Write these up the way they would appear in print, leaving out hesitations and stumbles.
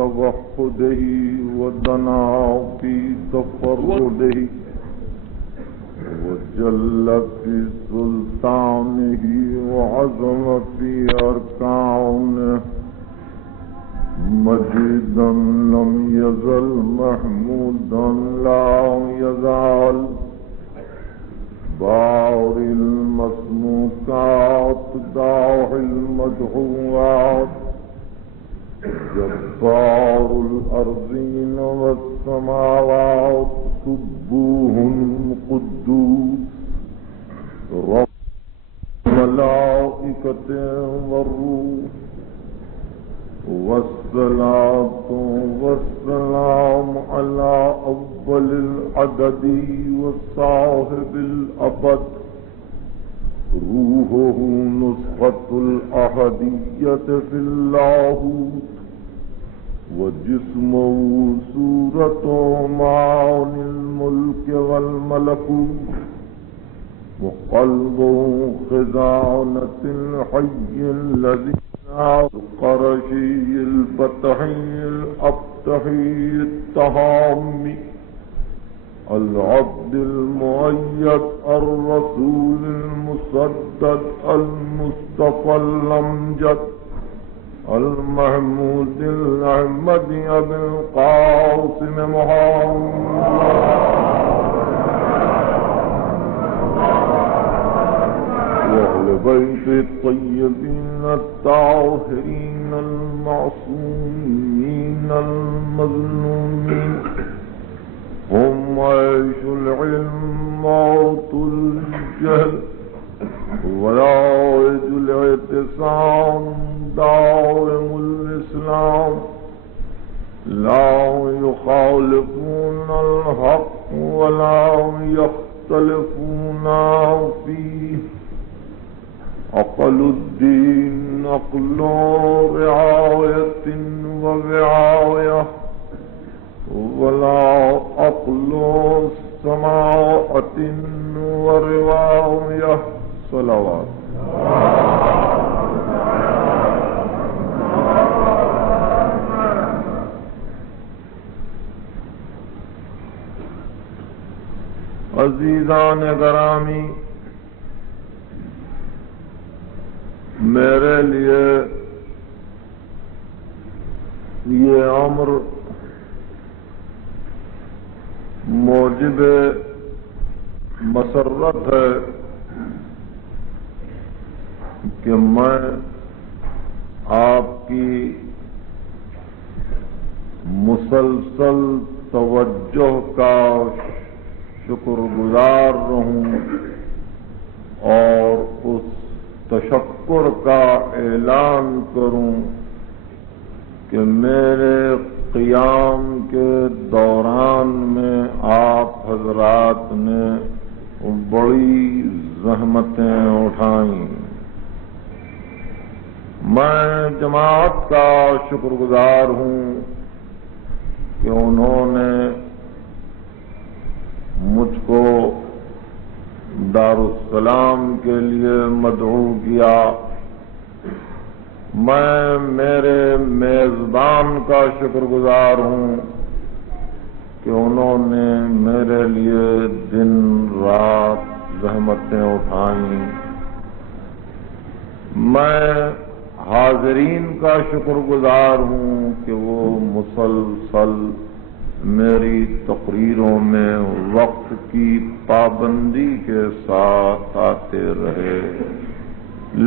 توحده ودنا في تفرده وجل في سلطانه وعظم في أركانه مجيدا لم يزل محمودا لا يزال باري المسموكات داعي المدعوات جبار الأرضين والسماوات سبوه قدوس رب الملائكة والروح والصلاة والسلام على أول العدد وصاحب الأبد روحه نسخة الأحدية في اللاهوت وجسمه صورة معاني الملك والملكوت وقلبه خزانة الحي الذي القرشي الفتحي الأبتحي التهامي العبد المؤيد الرسول المسدد المصطفى الأمجد المحمود الأحمد أبي القاسم محمد وأهل بيت الطيبين الطاهرين المعصومين المظلومين هم عيش العلم موت الجهل ورائج الاعتصام دائم الإسلام لا يخالفون الحق ولا يختلفون فيه عقل الدين عقل رعاية ووعاية ولا عقل سماعة ورواية صلوات عزیزان گرامی، میرے لیے یہ امر موجب مسرت ہے کہ میں آپ کی مسلسل توجہ کا شکر گزار رہوں اور اس تشکر کا اعلان کروں کہ میرے قیام کے دوران میں آپ حضرات نے بڑی زحمتیں اٹھائیں۔ میں جماعت کا شکر گزار ہوں کہ انہوں نے مجھ کو دارالسلام کے لیے مدعو کیا۔ میں میرے میزبان کا شکر گزار ہوں کہ انہوں نے میرے لیے دن رات زحمتیں اٹھائیں۔ میں حاضرین کا شکر گزار ہوں کہ وہ مسلسل میری تقریروں میں وقت کی پابندی کے ساتھ آتے رہے،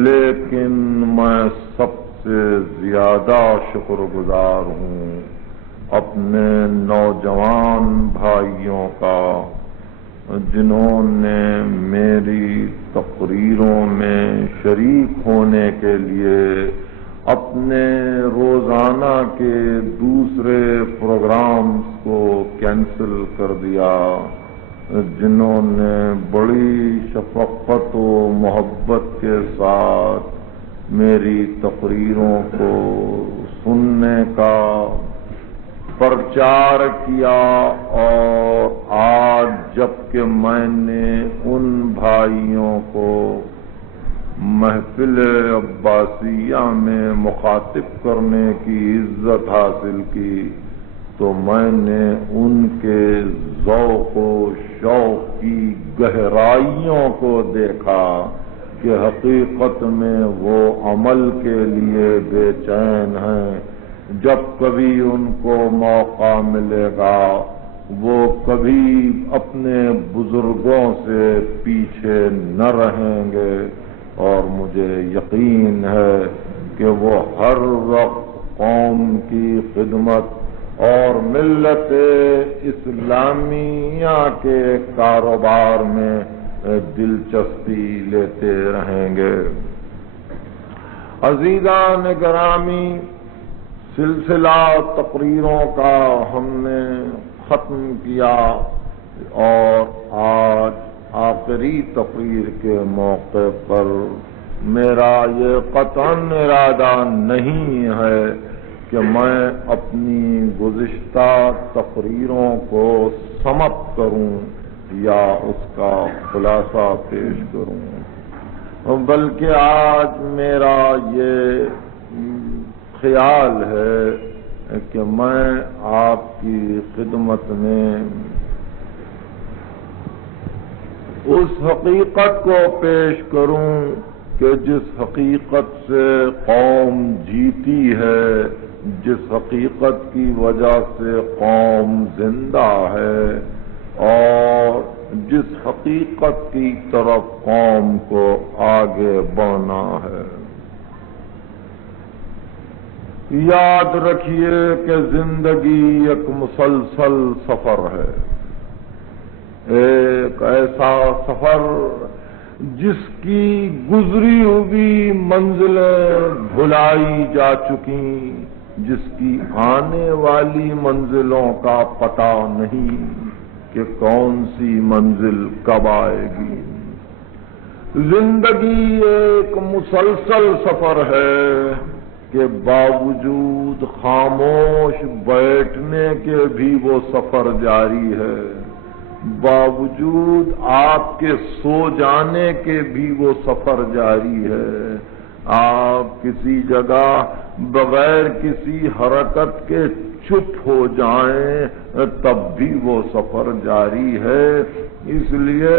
لیکن میں سب سے زیادہ شکر گزار ہوں اپنے نوجوان بھائیوں کا جنہوں نے میری تقریروں میں شریک ہونے کے لیے اپنے روزانہ کے دوسرے پروگرامز کو کینسل کر دیا، جنہوں نے بڑی شفقت و محبت کے ساتھ میری تقریروں کو سننے کا پرچار کیا، اور آج جب کہ میں نے ان بھائیوں کو محفل عباسیہ میں مخاطب کرنے کی عزت حاصل کی تو میں نے ان کے ذوق و شوق کی گہرائیوں کو دیکھا کہ حقیقت میں وہ عمل کے لیے بے چین ہیں. جب کبھی ان کو موقع ملے گا وہ کبھی اپنے بزرگوں سے پیچھے نہ رہیں گے، اور مجھے یقین ہے کہ وہ ہر وقت قوم کی خدمت اور ملت اسلامیہ کے کاروبار میں دلچسپی لیتے رہیں گے. عزیزان گرامی، سلسلہ تقریروں کا ہم نے ختم کیا اور آج آخری تقریر کے موقع پر میرا یہ قطعاً ارادہ نہیں ہے کہ میں اپنی گزشتہ تقریروں کو سمپ کروں یا اس کا خلاصہ پیش کروں، بلکہ آج میرا یہ خیال ہے کہ میں آپ کی خدمت میں اس حقیقت کو پیش کروں کہ جس حقیقت سے قوم جیتی ہے، جس حقیقت کی وجہ سے قوم زندہ ہے، اور جس حقیقت کی طرف قوم کو آگے بڑھنا ہے. یاد رکھیے کہ زندگی ایک مسلسل سفر ہے، ایک ایسا سفر جس کی گزری ہوئی منزلیں بھلائی جا چکی، جس کی آنے والی منزلوں کا پتہ نہیں کہ کون سی منزل کب آئے گی. زندگی ایک مسلسل سفر ہے کہ باوجود خاموش بیٹھنے کے بھی وہ سفر جاری ہے، باوجود آپ کے سو جانے کے بھی وہ سفر جاری ہے. آپ کسی جگہ بغیر کسی حرکت کے چپ ہو جائیں تب بھی وہ سفر جاری ہے، اس لیے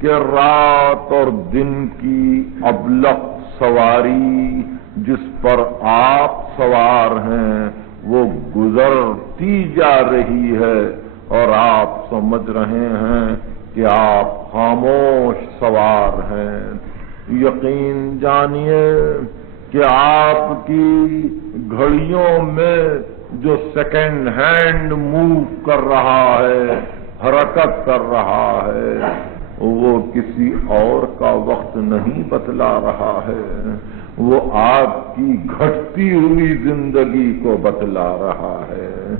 کہ رات اور دن کی ابلق سواری جس پر آپ سوار ہیں وہ گزرتی جا رہی ہے اور آپ سمجھ رہے ہیں کہ آپ خاموش سوار ہیں. یقین جانیے کہ آپ کی گھڑیوں میں جو سیکنڈ ہینڈ موو کر رہا ہے، حرکت کر رہا ہے، وہ کسی اور کا وقت نہیں بتلا رہا ہے، وہ آپ کی گھٹتی ہوئی زندگی کو بتلا رہا ہے.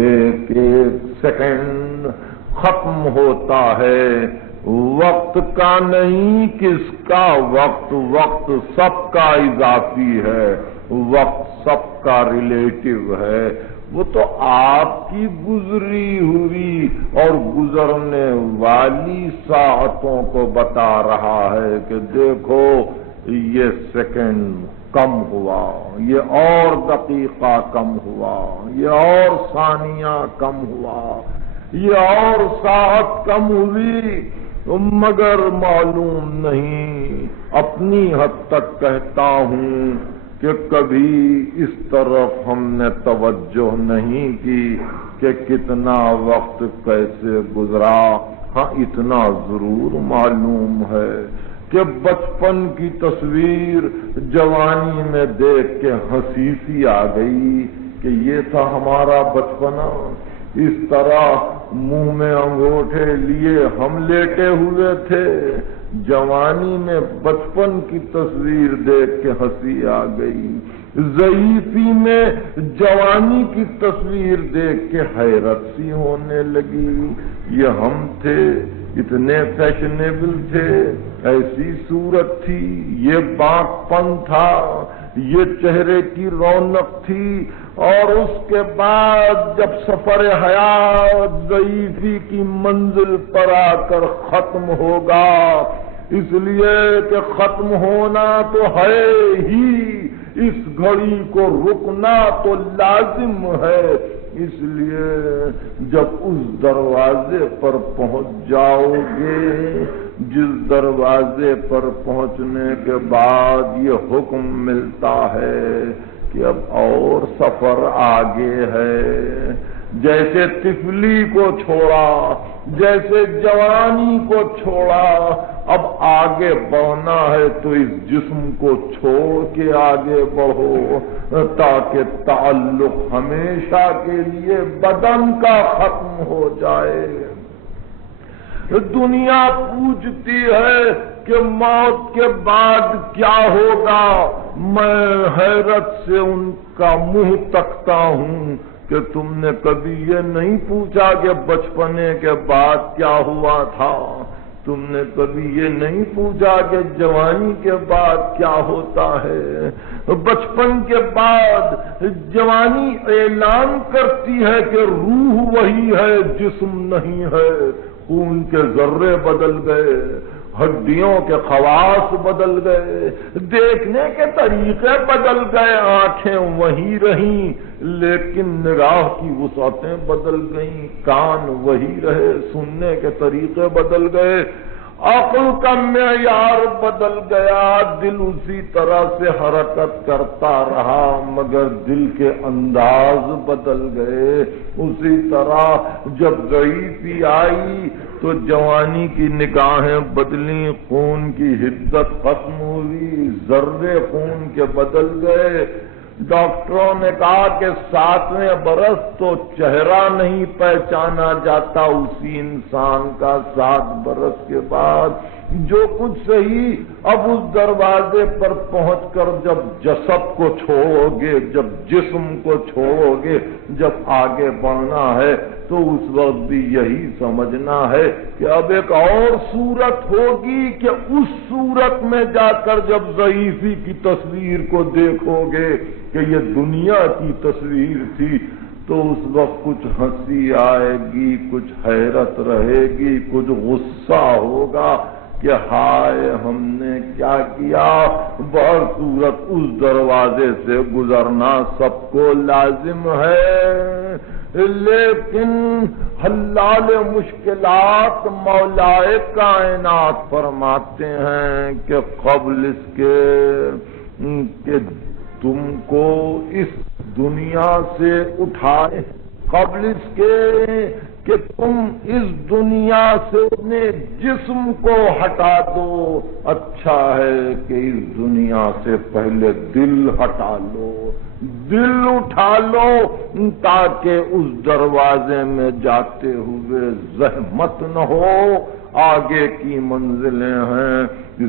ایک ایک سیکنڈ ختم ہوتا ہے، وقت کا نہیں کس کا وقت، وقت سب کا اضافی ہے، وقت سب کا ریلیٹو ہے. وہ تو آپ کی گزری ہوئی اور گزرنے والی ساعتوں کو بتا رہا ہے کہ دیکھو یہ سیکنڈ کم ہوا، یہ اور دقیقہ کم ہوا، یہ اور ثانیہ کم ہوا، یہ اور ساعت کم ہوئی، مگر معلوم نہیں. اپنی حد تک کہتا ہوں کہ کبھی اس طرف ہم نے توجہ نہیں کی کہ کتنا وقت کیسے گزرا. ہاں اتنا ضرور معلوم ہے کہ بچپن کی تصویر جوانی میں دیکھ کے ہنسی سی آ گئی کہ یہ تھا ہمارا بچپنا، اس طرح منہ میں انگوٹھے لیے ہم لیٹے ہوئے تھے. جوانی میں بچپن کی تصویر دیکھ کے ہنسی آ گئی، ضعیفی میں جوانی کی تصویر دیکھ کے حیرت سی ہونے لگی. یہ ہم تھے، اتنے فیشنیبل تھے، ایسی صورت تھی، یہ باغ پن تھا، یہ چہرے کی رونق تھی. اور اس کے بعد جب سفر حیات ضعیفی کی منزل پر آ کر ختم ہوگا اس لیے کہ ختم ہونا تو ہے ہی، اس گھڑی کو رکنا تو لازم ہے۔ اس لیے جب اس دروازے پر پہنچ جاؤ گے، جس دروازے پر پہنچنے کے بعد یہ حکم ملتا ہے کہ اب اور سفر آگے ہے، جیسے طفلی کو چھوڑا، جیسے جوانی کو چھوڑا، اب آگے بڑھنا ہے تو اس جسم کو چھوڑ کے آگے بڑھو، تاکہ تعلق ہمیشہ کے لیے بدن کا ختم ہو جائے۔ دنیا پوچھتی ہے کہ موت کے بعد کیا ہوگا، میں حیرت سے ان کا منہ تکتا ہوں کہ تم نے کبھی یہ نہیں پوچھا کہ بچپنے کے بعد کیا ہوا تھا، تم نے کبھی یہ نہیں پوچھا کہ جوانی کے بعد کیا ہوتا ہے۔ بچپن کے بعد جوانی اعلان کرتی ہے کہ روح وہی ہے، جسم نہیں ہے، خون کے ذرے بدل گئے، ہڈیوں کے خواص بدل گئے، دیکھنے کے طریقے بدل گئے، آنکھیں وہی رہیں لیکن نگاہ کی وسعتیں بدل گئیں، کان وہی رہے، سننے کے طریقے بدل گئے، عقل کا معیار بدل گیا، دل اسی طرح سے حرکت کرتا رہا مگر دل کے انداز بدل گئے۔ اسی طرح جب ضعیفی آئی تو جوانی کی نگاہیں بدلیں، خون کی حدت ختم ہوئی، ذرے خون کے بدل گئے۔ ڈاکٹروں نے کہا کہ 7ویں برس تو چہرہ نہیں پہچانا جاتا اسی انسان کا، 7 برس کے بعد جو کچھ صحیح۔ اب اس دروازے پر پہنچ کر جب جسد کو چھوڑو گے، جب جسم کو چھوڑو گے، جب آگے بڑھنا ہے تو اس وقت بھی یہی سمجھنا ہے کہ اب ایک اور صورت ہوگی کہ اس صورت میں جا کر جب ضعیفی کی تصویر کو دیکھو گے کہ یہ دنیا کی تصویر تھی تو اس وقت کچھ ہنسی آئے گی، کچھ حیرت رہے گی، کچھ غصہ ہوگا کہ ہائے ہم نے کیا کیا۔ بصورت اس دروازے سے گزرنا سب کو لازم ہے، لیکن حلال مشکلات مولائے کائنات فرماتے ہیں کہ قبل اس کے کہ تم کو اس دنیا سے اٹھائے، قبل اس کے کہ تم اس دنیا سے اپنے جسم کو ہٹا دو، اچھا ہے کہ اس دنیا سے پہلے دل ہٹا لو، دل اٹھا لو تاکہ اس دروازے میں جاتے ہوئے زحمت نہ ہو۔ آگے کی منزلیں ہیں،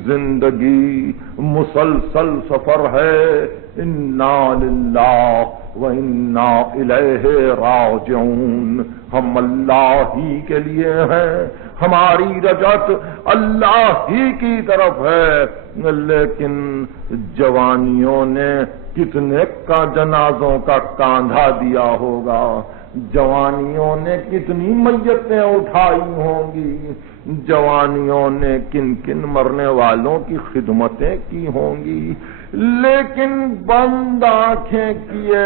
زندگی مسلسل سفر ہے، انا للہ وَإِنَّا إِلَيْهِ رَاجِعُونَ، ہم اللہ ہی کے لیے ہیں، ہماری رجعت اللہ ہی کی طرف ہے۔ لیکن جوانیوں نے کتنے کا جنازوں کا کاندھا دیا ہوگا، جوانیوں نے کتنی میتیں اٹھائی ہوں گی، جوانیوں نے کن کن مرنے والوں کی خدمتیں کی ہوں گی، لیکن بند آنکھیں کیے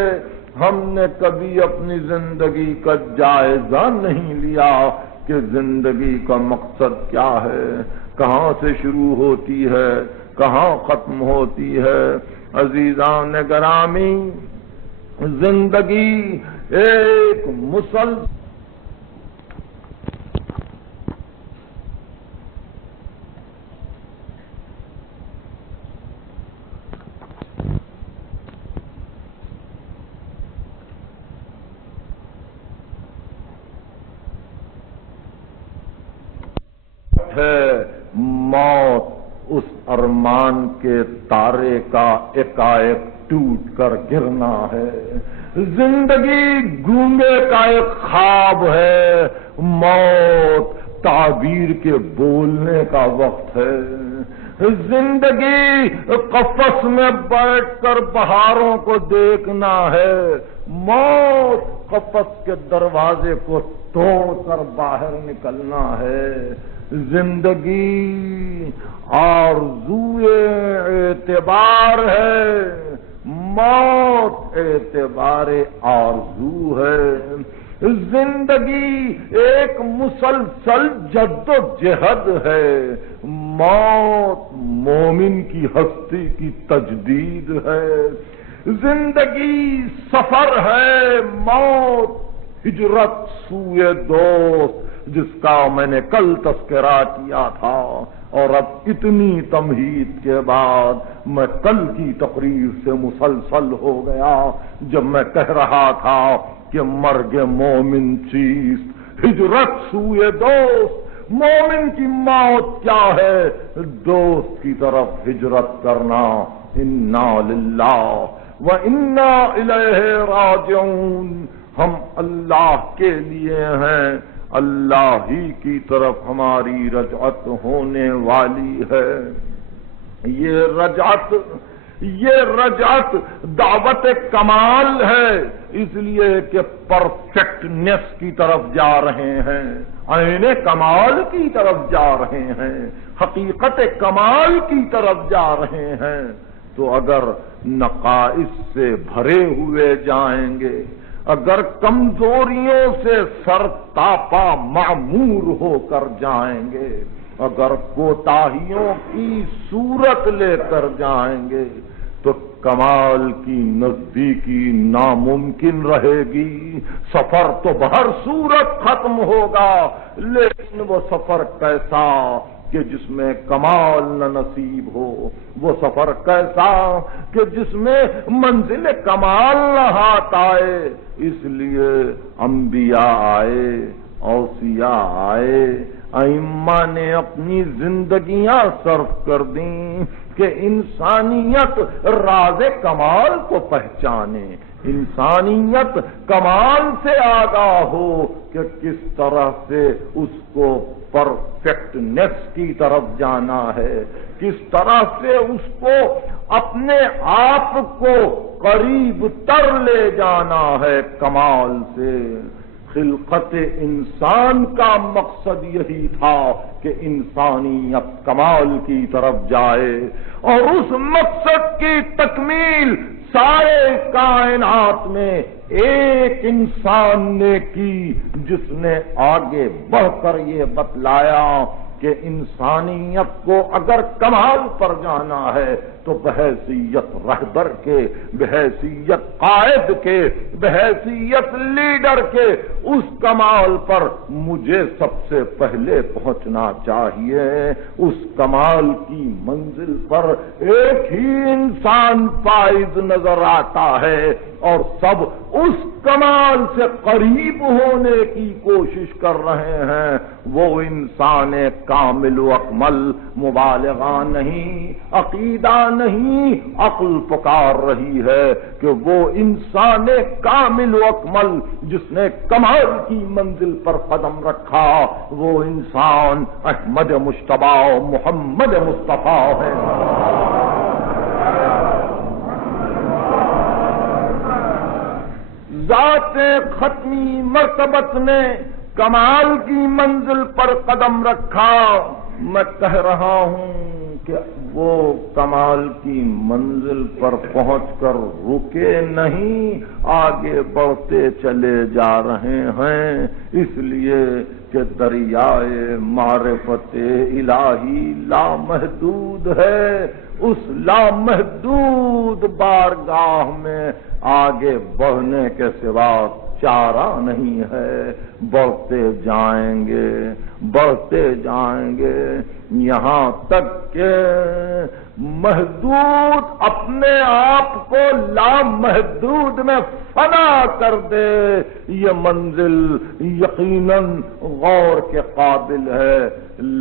ہم نے کبھی اپنی زندگی کا جائزہ نہیں لیا کہ زندگی کا مقصد کیا ہے، کہاں سے شروع ہوتی ہے، کہاں ختم ہوتی ہے۔ عزیزان گرامی، زندگی ایک مسلسل ہے، موت اس ارمان کے تارے کا ایک ٹوٹ کر گرنا ہے، زندگی گونگے کا ایک خواب ہے، موت تعبیر کے بولنے کا وقت ہے، زندگی قفس میں بیٹھ کر بہاروں کو دیکھنا ہے، موت قفس کے دروازے کو توڑ کر باہر نکلنا ہے۔ زندگی آرزو اعتبار ہے، موت اعتبار آرزو ہے۔ زندگی ایک مسلسل جد و جہد ہے، موت مومن کی ہستی کی تجدید ہے۔ زندگی سفر ہے، موت ہجرت سوئے دوست، جس کا میں نے کل تذکرہ کیا تھا، اور اب اتنی تمہید کے بعد میں کل کی تقریر سے مسلسل ہو گیا جب میں کہہ رہا تھا کہ مرگ مومن چیست، ہجرت سوئے دوست۔ مومن کی موت کیا ہے؟ دوست کی طرف ہجرت کرنا۔ انا للہ وَإِنَّا إِلَيْهِ راجعون۔ ہم اللہ کے لیے ہیں، اللہ ہی کی طرف ہماری رجعت ہونے والی ہے۔ یہ رجعت دعوت کمال ہے، اس لیے کہ پرفیکٹنیس کی طرف جا رہے ہیں، عین کمال کی طرف جا رہے ہیں، حقیقت کمال کی طرف جا رہے ہیں۔ تو اگر نقائص سے بھرے ہوئے جائیں گے، اگر کمزوریوں سے سر تاپا معمور ہو کر جائیں گے، اگر کوتاہیوں کی صورت لے کر جائیں گے، تو کمال کی نزدیکی ناممکن رہے گی۔ سفر تو بہر صورت ختم ہوگا، لیکن وہ سفر کیسا کہ جس میں کمال نہ نصیب ہو، وہ سفر کیسا کہ جس میں منزل کمال نہ ہاتھ آئے۔ اس لیے انبیاء آئے، اوصیاء آئے، ائمہ نے اپنی زندگیاں صرف کر دیں کہ انسانیت راز کمال کو پہچانے، انسانیت کمال سے آگاہ ہو کہ کس طرح سے اس کو پرفیکٹنیس کی طرف جانا ہے، کس طرح سے اس کو اپنے آپ کو قریب تر لے جانا ہے کمال سے۔ خلقت انسان کا مقصد یہی تھا کہ انسانیت کمال کی طرف جائے، اور اس مقصد کی تکمیل سارے کائنات میں ایک انسان نے کی، جس نے آگے بڑھ کر یہ بتلایا کہ انسانیت کو اگر کمال پر جانا ہے تو بحیثیت رہبر کے، بحیثیت قائد کے، بحیثیت لیڈر کے اس کمال پر مجھے سب سے پہلے پہنچنا چاہیے۔ اس کمال کی منزل پر ایک ہی انسان فائز نظر آتا ہے، اور سب اس کمال سے قریب ہونے کی کوشش کر رہے ہیں۔ وہ انسان کامل و اکمل مبالغہ نہیں، عقیدہ نہیں، عقل پکار رہی ہے کہ وہ انسان کامل و اکمل جس نے کمال کی منزل پر قدم رکھا، وہ انسان احمد مجتبی محمد مصطفیٰ ہے۔ ذات ختمی مرتبت نے کمال کی منزل پر قدم رکھا۔ میں کہہ رہا ہوں کہ وہ کمال کی منزل پر پہنچ کر رکے نہیں، آگے بڑھتے چلے جا رہے ہیں، اس لیے کہ دریائے معرفت الہی لامحدود ہے۔ اس لامحدود بارگاہ میں آگے بڑھنے کے سوا چارہ نہیں ہے۔ بڑھتے جائیں گے، بڑھتے جائیں گے، یہاں تک کہ محدود اپنے آپ کو لامحدود میں فنا کر دے۔ یہ منزل یقیناً غور کے قابل ہے،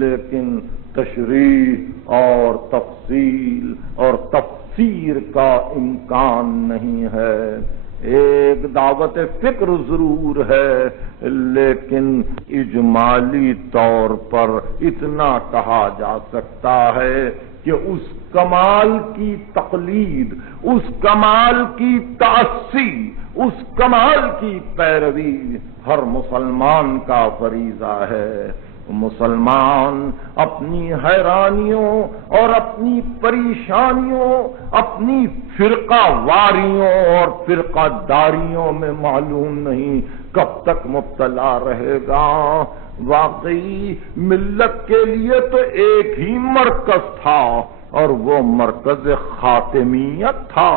لیکن تشریح اور تفصیل اور تفسیر کا امکان نہیں ہے۔ ایک دعوت فکر ضرور ہے، لیکن اجمالی طور پر اتنا کہا جا سکتا ہے کہ اس کمال کی تقلید، اس کمال کی تأسی، اس کمال کی پیروی ہر مسلمان کا فریضہ ہے۔ مسلمان اپنی حیرانیوں اور اپنی پریشانیوں، اپنی فرقہ واریوں اور فرقہ داریوں میں معلوم نہیں کب تک مبتلا رہے گا۔ واقعی ملت کے لیے تو ایک ہی مرکز تھا اور وہ مرکز خاتمیت تھا۔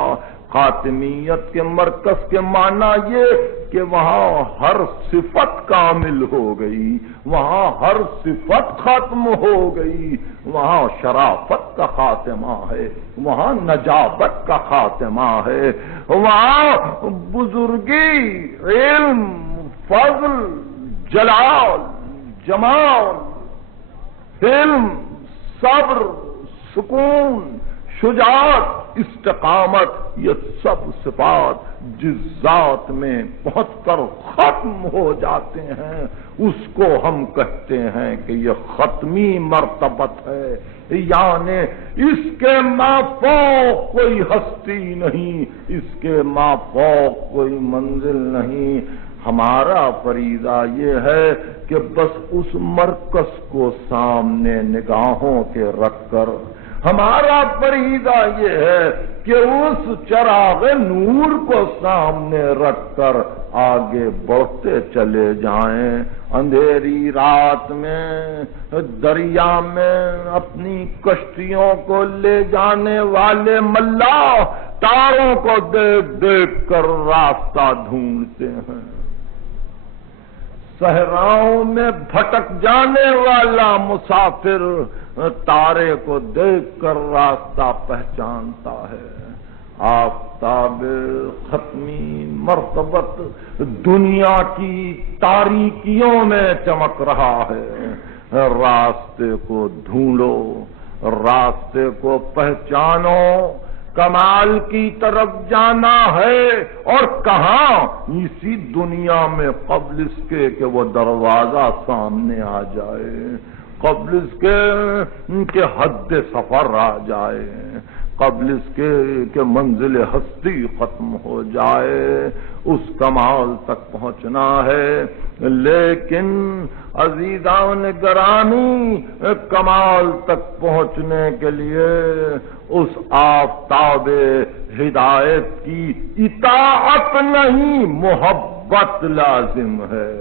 خاتمیت کے مرکز کے معنی یہ کہ وہاں ہر صفت کامل ہو گئی، وہاں ہر صفت ختم ہو گئی، وہاں شرافت کا خاتمہ ہے، وہاں نجابت کا خاتمہ ہے، وہاں بزرگی، علم، فضل، جلال، جمال، حلم، صبر، سکون، شجاعت، استقامت، یہ سب صفات جس ذات میں پہنچ کر ختم ہو جاتے ہیں اس کو ہم کہتے ہیں کہ یہ ختمی مرتبت ہے، یعنی اس کے مافوق کوئی ہستی نہیں، اس کے مافوق کوئی منزل نہیں۔ ہمارا فریضہ یہ ہے کہ بس اس مرکز کو سامنے نگاہوں کے رکھ کر، ہمارا فریضہ یہ ہے کہ اس چراغ نور کو سامنے رکھ کر آگے بڑھتے چلے جائیں۔ اندھیری رات میں دریا میں اپنی کشتیوں کو لے جانے والے ملاح تاروں کو دیکھ دیکھ کر راستہ ڈھونڈتے ہیں، صحراؤں میں بھٹک جانے والا مسافر تارے کو دیکھ کر راستہ پہچانتا ہے۔ آفتاب ختمی مرتبت دنیا کی تاریکیوں میں چمک رہا ہے، راستے کو ڈھونڈو، راستے کو پہچانو، کمال کی طرف جانا ہے اور کہاں؟ اسی دنیا میں قبل اس کے کہ وہ دروازہ سامنے آ جائے، قبل اس کے کہ حد سفر آ جائے، قبل اس کے کہ منزل ہستی ختم ہو جائے، اس کمال تک پہنچنا ہے۔ لیکن عزیزان گرامی، کمال تک پہنچنے کے لیے اس آفتاب ہدایت کی اطاعت نہیں، محبت لازم ہے۔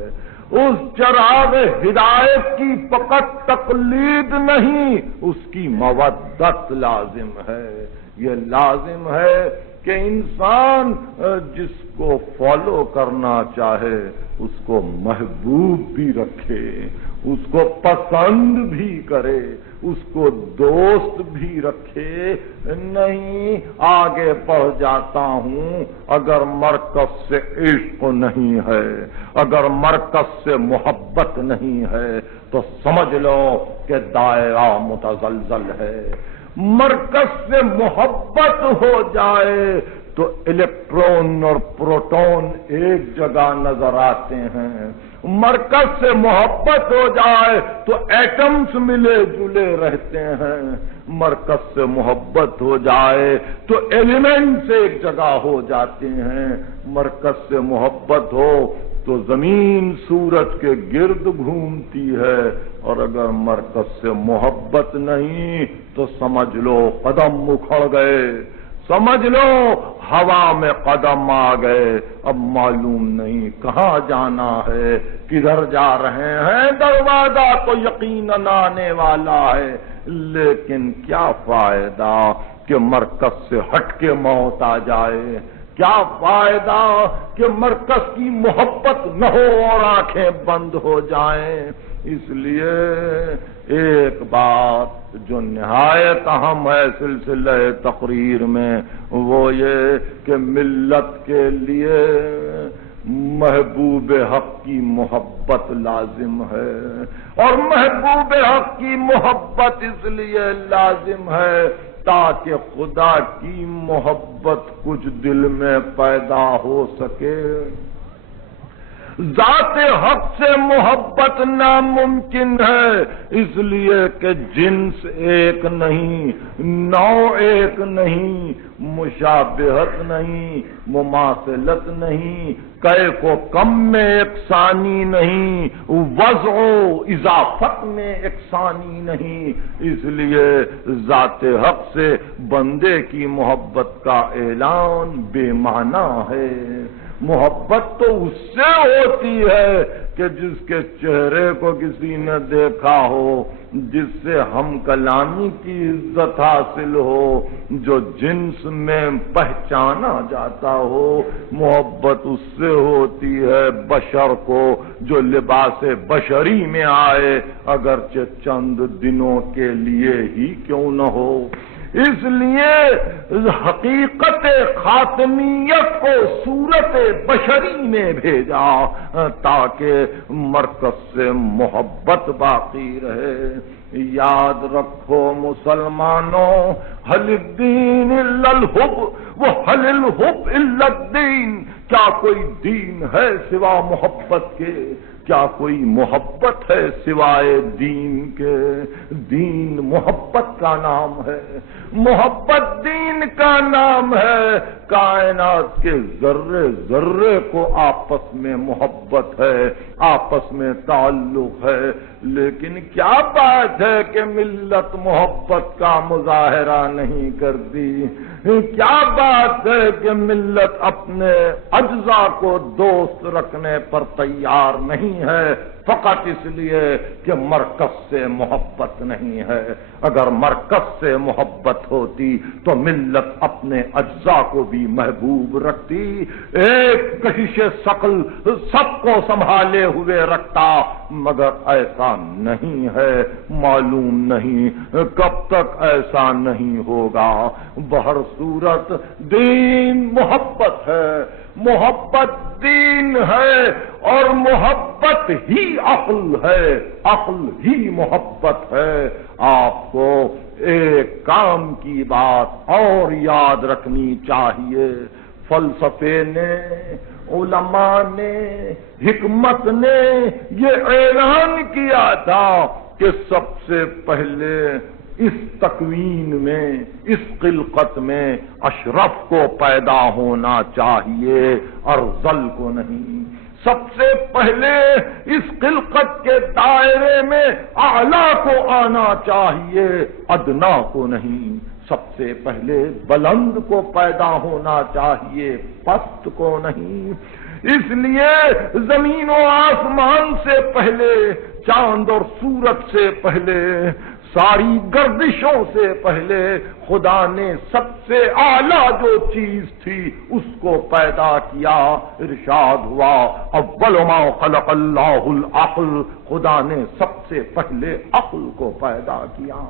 اس چراغ ہدایت کی فقط تقلید نہیں، اس کی مودت لازم ہے۔ یہ لازم ہے کہ انسان جس کو فالو کرنا چاہے اس کو محبوب بھی رکھے، اس کو پسند بھی کرے، اس کو دوست بھی رکھے۔ نہیں آگے بڑھ جاتا ہوں، اگر مرکز سے عشق نہیں ہے، اگر مرکز سے محبت نہیں ہے تو سمجھ لو کہ دائرہ متزلزل ہے۔ مرکز سے محبت ہو جائے تو الیکٹرون اور پروٹون ایک جگہ نظر آتے ہیں، مرکز سے محبت ہو جائے تو ایٹمز ملے جلے رہتے ہیں، مرکز سے محبت ہو جائے تو ایلیمنٹس ایک جگہ ہو جاتے ہیں، مرکز سے محبت ہو تو زمین سورج کے گرد گھومتی ہے، اور اگر مرکز سے محبت نہیں تو سمجھ لو قدم اکھڑ گئے، سمجھ لو ہوا میں قدم آ گئے، اب معلوم نہیں کہاں جانا ہے، کدھر جا رہے ہیں۔ دروازہ تو یقیناً آنے والا ہے، لیکن کیا فائدہ کہ مرکز سے ہٹ کے موت آ جائے، کیا فائدہ کہ مرکز کی محبت نہ ہو اور آنکھیں بند ہو جائیں۔ اس لیے ایک بات جو نہایت اہم ہے سلسلہ تقریر میں، وہ یہ کہ ملت کے لیے محبوب حق کی محبت لازم ہے، اور محبوب حق کی محبت اس لیے لازم ہے تاکہ خدا کی محبت کچھ دل میں پیدا ہو سکے۔ ذات حق سے محبت ناممکن ہے، اس لیے کہ جنس ایک نہیں، نوع ایک نہیں، مشابہت نہیں، مماثلت نہیں، کیف و کم میں یکسانی نہیں، وضع و اضافت میں یکسانی نہیں، اس لیے ذات حق سے بندے کی محبت کا اعلان بے معنی ہے۔ محبت تو اس سے ہوتی ہے کہ جس کے چہرے کو کسی نے دیکھا ہو، جس سے ہم کلامی کی عزت حاصل ہو، جو جنس میں پہچانا جاتا ہو۔ محبت اس سے ہوتی ہے بشر کو جو لباس بشری میں آئے، اگرچہ چند دنوں کے لیے ہی کیوں نہ ہو۔ اس لیے حقیقت خاتمیت کو صورت بشری میں بھیجا تاکہ مرکز سے محبت باقی رہے۔ یاد رکھو مسلمانوں، حل الدین الا الحب وحل الحب الا الدین، کیا کوئی دین ہے سوا محبت کے؟ کیا کوئی محبت ہے سوائے دین کے؟ دین محبت کا نام ہے، محبت دین کا نام ہے۔ کائنات کے ذرے ذرے کو آپس میں محبت ہے، آپس میں تعلق ہے، لیکن کیا بات ہے کہ ملت محبت کا مظاہرہ نہیں کرتی؟ کیا بات ہے کہ ملت اپنے اجزاء کو دوست رکھنے پر تیار نہیں ہے، فقط اس لیے کہ مرکز سے محبت نہیں ہے؟ اگر مرکز سے محبت ہوتی تو ملت اپنے اجزاء کو بھی محبوب رکھتی، ایک کشش ثقل سب کو سنبھالے ہوئے رکھتا، مگر ایسا نہیں ہے، معلوم نہیں کب تک ایسا نہیں ہوگا۔ بہر صورت دین محبت ہے، محبت دین ہے، اور محبت ہی عقل ہے، عقل ہی محبت ہے۔ آپ کو ایک کام کی بات اور یاد رکھنی چاہیے، فلسفے نے، علماء نے، حکمت نے یہ اعلان کیا تھا کہ سب سے پہلے اس تکوین میں، اس خلقت میں اشرف کو پیدا ہونا چاہیے، ارذل کو نہیں۔ سب سے پہلے اس خلقت کے دائرے میں اعلیٰ کو آنا چاہیے، ادنا کو نہیں۔ سب سے پہلے بلند کو پیدا ہونا چاہیے، پست کو نہیں۔ اس لیے زمین و آسمان سے پہلے، چاند اور سورج سے پہلے، ساری گردشوں سے پہلے خدا نے سب سے اعلیٰ جو چیز تھی اس کو پیدا کیا۔ ارشاد ہوا اول ما خلق اللہ العقل، خدا نے سب سے پہلے عقل کو پیدا کیا۔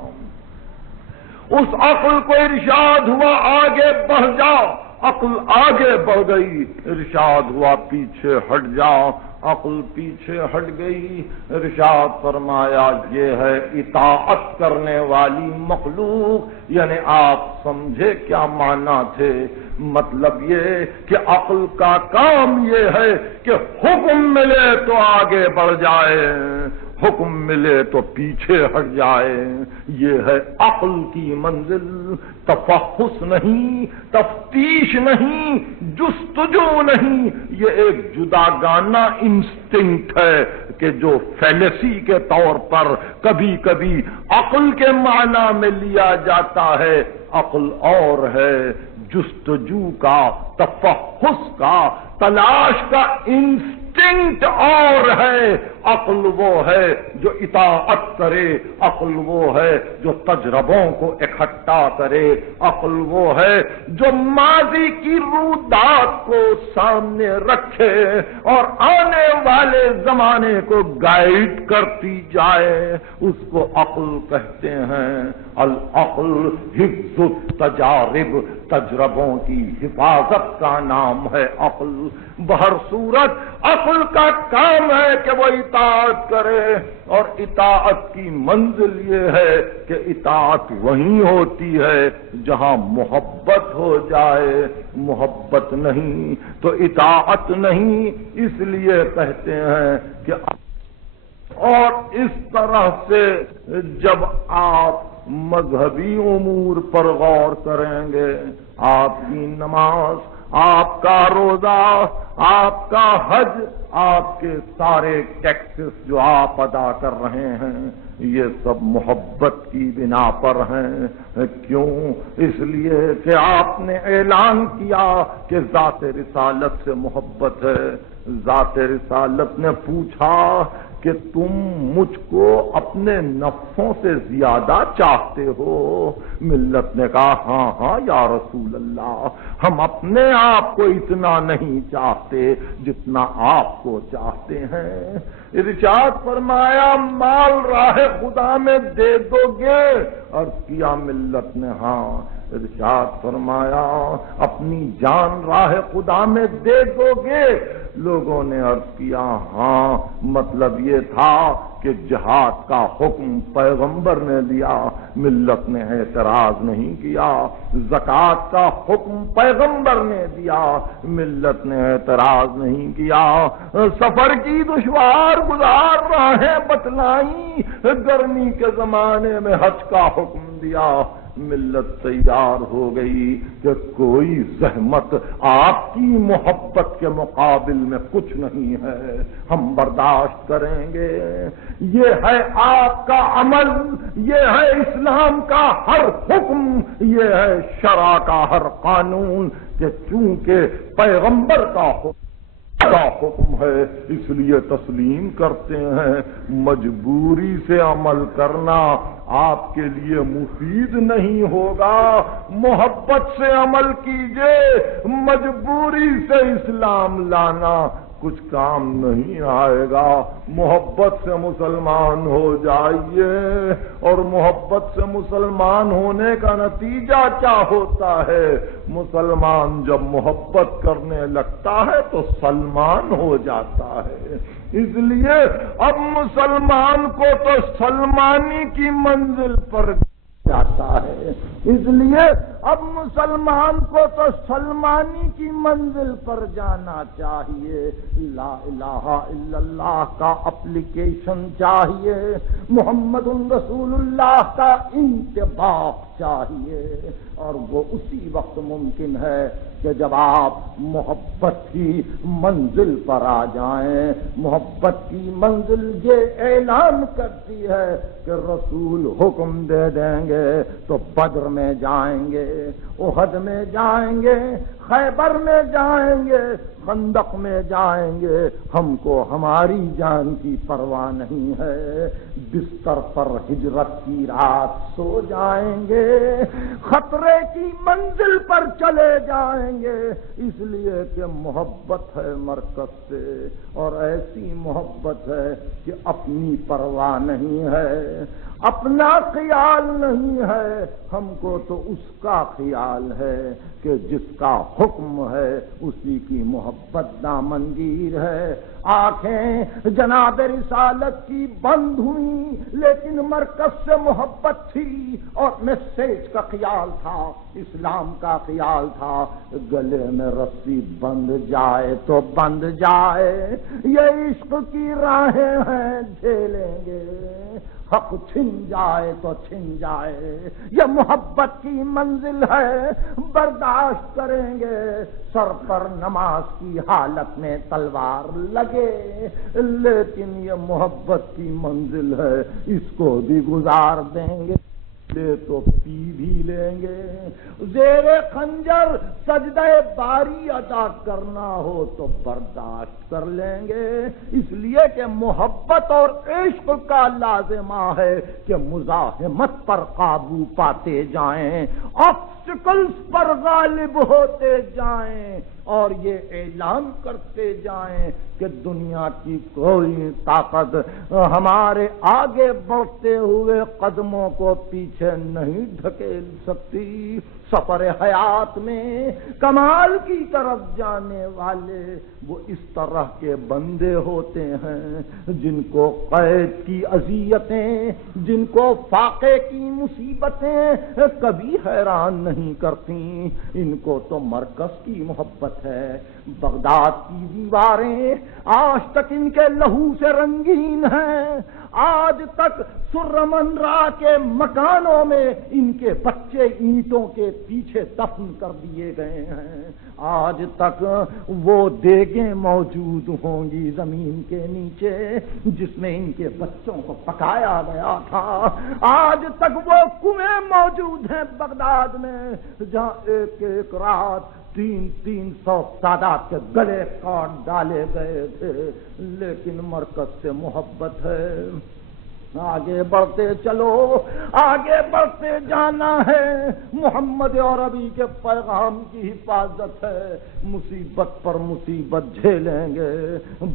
اس عقل کو ارشاد ہوا آگے بڑھ جاؤ، عقل آگے بڑھ گئی، ارشاد ہوا پیچھے ہٹ جاؤ، عقل پیچھے ہٹ گئی، ارشاد فرمایا یہ ہے اطاعت کرنے والی مخلوق۔ یعنی آپ سمجھے کیا معنی تھے؟ مطلب یہ کہ عقل کا کام یہ ہے کہ حکم ملے تو آگے بڑھ جائے، حکم ملے تو پیچھے ہٹ جائے۔ یہ ہے عقل کی منزل، تفحص نہیں، تفتیش نہیں، جستجو نہیں، یہ ایک جداگانہ انسٹنکٹ ہے کہ جو فیلسی کے طور پر کبھی کبھی عقل کے معنی میں لیا جاتا ہے، عقل اور ہے، جستجو کا، تفحص کا، تلاش کا انسٹنکٹ اور ہے۔ عقل وہ ہے جو اطاعت کرے، عقل وہ ہے جو تجربوں کو اکٹھا کرے، عقل وہ ہے جو ماضی کی رودات کو سامنے رکھے اور آنے والے زمانے کو گائیڈ کرتی جائے، اس کو عقل کہتے ہیں۔ العقل حفظ التجارب، تجربوں کی حفاظت کا نام ہے عقل۔ بہر صورت عقل عمل کا کام ہے کہ وہ اطاعت کرے، اور اطاعت کی منزل یہ ہے کہ اطاعت وہیں ہوتی ہے جہاں محبت ہو جائے، محبت نہیں تو اطاعت نہیں۔ اس لیے کہتے ہیں کہ اور اس طرح سے جب آپ مذہبی امور پر غور کریں گے، آپ کی نماز، آپ کا روزہ، آپ کا حج، آپ کے سارے ٹیکسز جو آپ ادا کر رہے ہیں، یہ سب محبت کی بنا پر ہیں۔ کیوں؟ اس لیے کہ آپ نے اعلان کیا کہ ذات رسالت سے محبت ہے۔ ذات رسالت نے پوچھا کہ تم مجھ کو اپنے نفسوں سے زیادہ چاہتے ہو؟ ملت نے کہا ہاں ہاں یا رسول اللہ، ہم اپنے آپ کو اتنا نہیں چاہتے جتنا آپ کو چاہتے ہیں۔ ارشاد فرمایا مال راہ خدا میں دے دو گے؟ عرض کیا ملت نے ہاں۔ ارشاد فرمایا اپنی جان راہ خدا میں دے دو گے؟ لوگوں نے عرض کیا ہاں۔ مطلب یہ تھا کہ جہاد کا حکم پیغمبر نے دیا، ملت نے اعتراض نہیں کیا۔ زکوٰۃ کا حکم پیغمبر نے دیا، ملت نے اعتراض نہیں کیا۔ سفر کی دشوار گزار راہیں بتلائیں، گرمی کے زمانے میں حج کا حکم دیا، ملت تیار ہو گئی کہ کوئی زحمت آپ کی محبت کے مقابل میں کچھ نہیں ہے، ہم برداشت کریں گے۔ یہ ہے آپ کا عمل، یہ ہے اسلام کا ہر حکم، یہ ہے شرع کا ہر قانون کہ چونکہ پیغمبر کا حکم ہے اس لیے تسلیم کرتے ہیں۔ مجبوری سے عمل کرنا آپ کے لیے مفید نہیں ہوگا، محبت سے عمل کیجئے۔ مجبوری سے اسلام لانا کچھ کام نہیں آئے گا۔ محبت سے مسلمان ہو جائیے، اور محبت سے مسلمان ہونے کا نتیجہ کیا ہوتا ہے؟ مسلمان جب محبت کرنے لگتا ہے تو سلمان ہو جاتا ہے۔ اس لیے اب مسلمان کو تو سلمانی کی منزل پر جاتا ہے، اس لیے اب مسلمان کو تو سلمانی کی منزل پر جانا چاہیے۔ لا الہ الا اللہ کا اپلیکیشن چاہیے، محمد رسول اللہ کا انطباق چاہیے، اور وہ اسی وقت ممکن ہے کہ جب آپ محبت کی منزل پر آ جائیں۔ محبت کی منزل یہ اعلان کرتی ہے کہ رسول حکم دے دیں گے تو بدر میں جائیں گے، احد میں جائیں گے، خیبر میں جائیں گے، خندق میں جائیں گے، ہم کو ہماری جان کی پرواہ نہیں ہے۔ بستر پر ہجرت کی رات سو جائیں گے، خطرے کی منزل پر چلے جائیں گے، اس لیے کہ محبت ہے مرکز سے، اور ایسی محبت ہے کہ اپنی پرواہ نہیں ہے، اپنا خیال نہیں ہے، ہم کو تو اس کا خیال ہے کہ جس کا حکم ہے اسی کی محبت دامنگیر ہے۔ آنکھیں جناب رسالت کی بند ہوئی، لیکن مرکز سے محبت تھی اور میسیج کا خیال تھا، اسلام کا خیال تھا۔ گلے میں رسی بند جائے تو بند جائے، یہ عشق کی راہیں ہیں جھیلیں گے، حق چھن جائے تو چھن جائے، یہ محبت کی منزل ہے، برداشت کریں گے۔ سر پر نماز کی حالت میں تلوار لگے، لیکن یہ محبت کی منزل ہے، اس کو بھی گزار دیں گے تو پی بھی لیں گے۔ زیر خنجر سجدہ باری ادا کرنا ہو تو برداشت کر لیں گے، اس لیے کہ محبت اور عشق کا لازمہ ہے کہ مزاحمت پر قابو پاتے جائیں، آبسٹیکلز پر غالب ہوتے جائیں، اور یہ اعلان کرتے جائیں کہ دنیا کی کوئی طاقت ہمارے آگے بڑھتے ہوئے قدموں کو پیچھے نہیں ڈھکیل سکتی۔ سفر حیات میں کمال کی طرف جانے والے وہ اس طرح کے بندے ہوتے ہیں جن کو قید کی اذیتیں، جن کو فاقے کی مصیبتیں کبھی حیران نہیں کرتی، ان کو تو مرکز کی محبت ہے۔ بغداد کی دیواریں آج تک ان کے لہو سے رنگین ہیں، آج تک سرمنرا کے مکانوں میں ان کے بچے اینٹوں کے پیچھے دفن کر دیے گئے ہیں، آج تک وہ دیگیں موجود ہوں گی زمین کے نیچے جس میں ان کے بچوں کو پکایا گیا تھا، آج تک وہ کنویں موجود ہیں بغداد میں جہاں ایک ایک رات 300 تعداد کے گلے کاٹ ڈالے گئے تھے، لیکن مرکز سے محبت ہے۔ آگے بڑھتے چلو، آگے بڑھتے جانا ہے، محمد عربی کے پیغام کی حفاظت ہے، مصیبت پر مصیبت جھیلیں گے،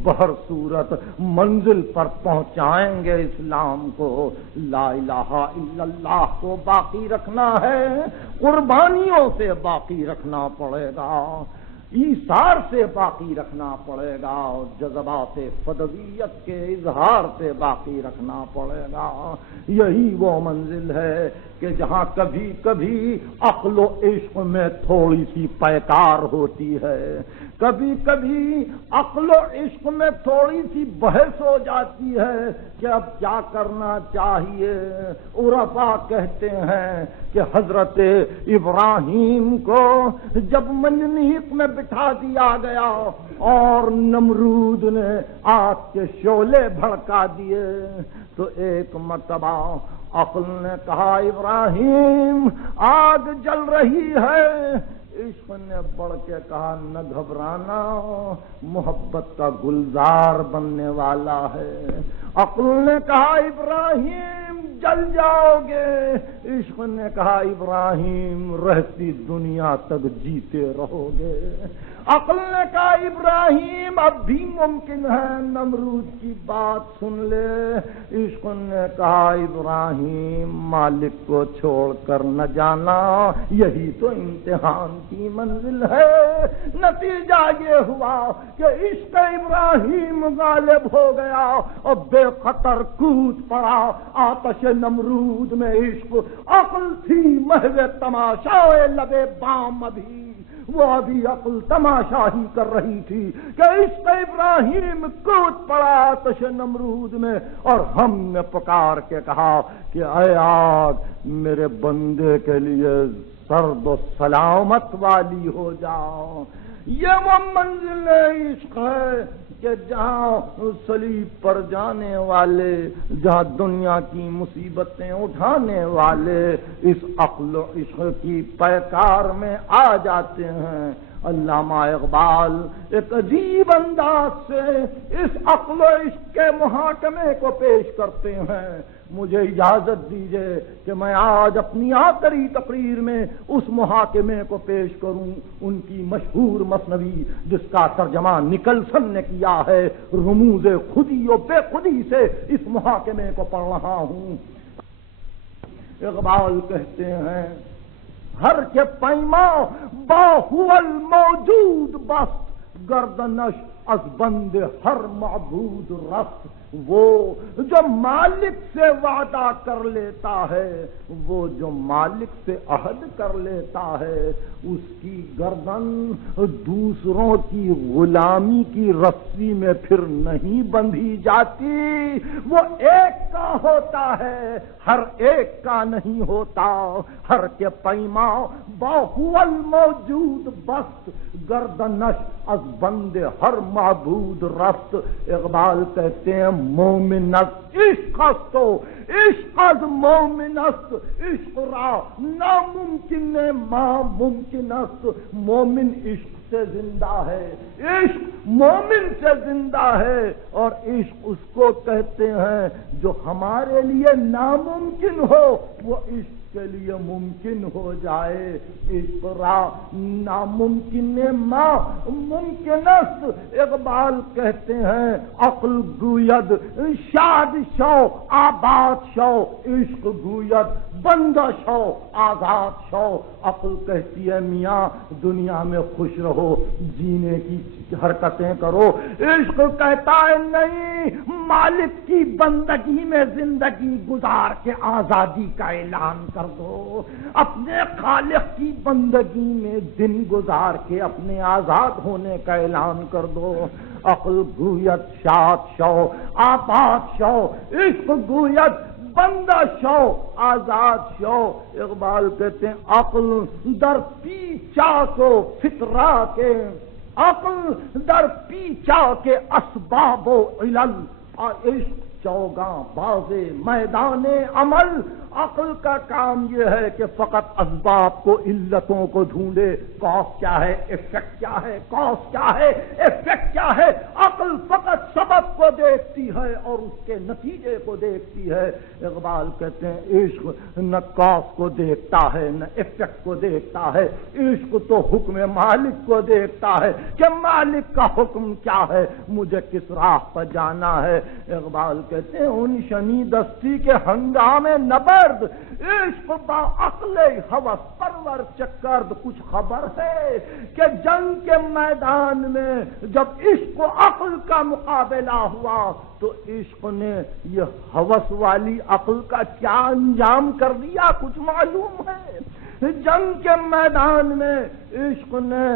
بہر صورت منزل پر پہنچائیں گے اسلام کو۔ لا الہ الا اللہ کو باقی رکھنا ہے، قربانیوں سے باقی رکھنا پڑے گا، ایثار سے باقی رکھنا پڑے گا، اور جذبات فدویت کے اظہار سے باقی رکھنا پڑے گا۔ یہی وہ منزل ہے کہ جہاں کبھی کبھی عقل و عشق میں تھوڑی سی پیکار ہوتی ہے، کبھی کبھی عقل و عشق میں تھوڑی سی بحث ہو جاتی ہے کہ اب کیا کرنا چاہیے۔ عرفاء کہتے ہیں کہ حضرت ابراہیم کو جب منجنیق میں بٹھا دیا گیا اور نمرود نے آگ کے شعلے بھڑکا دیے تو ایک مرتبہ عقل نے کہا ابراہیم آگ جل رہی ہے، عشق نے بڑھ کے کہا نہ گھبرانا، محبت کا گلزار بننے والا ہے۔ عقل نے کہا ابراہیم جل جاؤ گے، عشق نے کہا ابراہیم رہتی دنیا تک جیتے رہو گے۔ عقل نے کہا ابراہیم اب بھی ممکن ہے، نمرود کی بات سن لے۔ عشق نے کہا ابراہیم مالک کو چھوڑ کر نہ جانا، یہی تو امتحان کی منزل ہے۔ نتیجہ یہ ہوا کہ عشق ابراہیم غالب ہو گیا اور بے خطر کود پڑا آتش نمرود میں۔ عشق عقل تھی محو تماشا لبے بام، ابھی عقل تماشا ہی کر رہی تھی کہ عشق ابراہیم کود پڑا آتش نمرود میں، اور ہم نے پکار کے کہا کہ اے آگ میرے بندے کے لیے سرد و سلامت والی ہو جاؤ۔ یہ وہ منزل عشق ہے کہ جہاں صلیب پر جانے والے، جہاں دنیا کی مصیبتیں اٹھانے والے اس عقل و عشق کی پیکار میں آ جاتے ہیں۔ علامہ اقبال ایک عجیب انداز سے اس عقل و عشق کے محاکمے کو پیش کرتے ہیں۔ مجھے اجازت دیجیے کہ میں آج اپنی آخری تقریر میں اس محاکمے کو پیش کروں، ان کی مشہور مثنوی جس کا ترجمہ نکلسن نے کیا ہے، رموز خودی و بے خودی سے اس محاکمے کو پڑھ رہا ہوں۔ اقبال کہتے ہیں ہر کے پیما باہو الموجود بست، گردنش از بند ہر معبود رست۔ وہ جو مالک سے وعدہ کر لیتا ہے، وہ جو مالک سے عہد کر لیتا ہے، اس کی گردن دوسروں کی غلامی کی رسی میں پھر نہیں بندھی جاتی، وہ ایک کا ہوتا ہے، ہر ایک کا نہیں ہوتا۔ ہر کے پیما باہو الموجود بست، گردنش از بند ہر معبود رست۔ اقبال کہتے ہیں مومن است عشق است و عشق از مومن است، عشق را ناممکن ما ممکن است۔ مومن عشق سے زندہ ہے، عشق مومن سے زندہ ہے، اور عشق اس کو کہتے ہیں جو ہمارے لیے ناممکن ہو، وہ عشق کے لیے ممکن ہو جائے. عشق را ناممکن ماں ممکن است. اقبال کہتے ہیں عقل گوید شاد شو آباد شو، عشق گوید بندہ شو آزاد شو. عقل کہتی ہے میاں دنیا میں خوش رہو، جینے کی حرکتیں کرو. عشق کہتا ہے نہیں، مالک کی بندگی میں زندگی گزار کے آزادی کا اعلان کر دو. اپنے خالق کی بندگی میں دن گزار کے اپنے آزاد ہونے کا اعلان کر دو. عقل گوید شاد شو آباد شو، عشق گوید بندہ شو آزاد شو. اقبال کہتے ہیں عقل در پیچا کو فطرہ کے، عقل در پیچا کے اسباب و علل، عشق چوگاں باز میدان عمل. عقل کا کام یہ ہے کہ فقط اسباب کو، علتوں کو ڈھونڈے. کاز کیا ہے، افیکٹ کیا ہے، کاز کیا ہے، افیکٹ کیا ہے. عقل فقط سبب کو دیکھتی ہے اور اس کے نتیجے کو دیکھتی ہے. اقبال کہتے ہیں عشق نہ کاز کو دیکھتا ہے نہ افیکٹ کو دیکھتا ہے. عشق تو حکم مالک کو دیکھتا ہے کہ مالک کا حکم کیا ہے، مجھے کس راہ پر جانا ہے. اقبال کہتے ہیں ان شنی دستی کے ہنگامے نبرد، عشق با عقل ہوس پرور چکرد. کچھ خبر ہے کہ جنگ کے میدان میں جب عشق و عقل کا مقابلہ ہوا تو عشق نے یہ ہوس والی عقل کا کیا انجام کر دیا، کچھ معلوم ہے؟ جنگ کے میدان میں عشق نے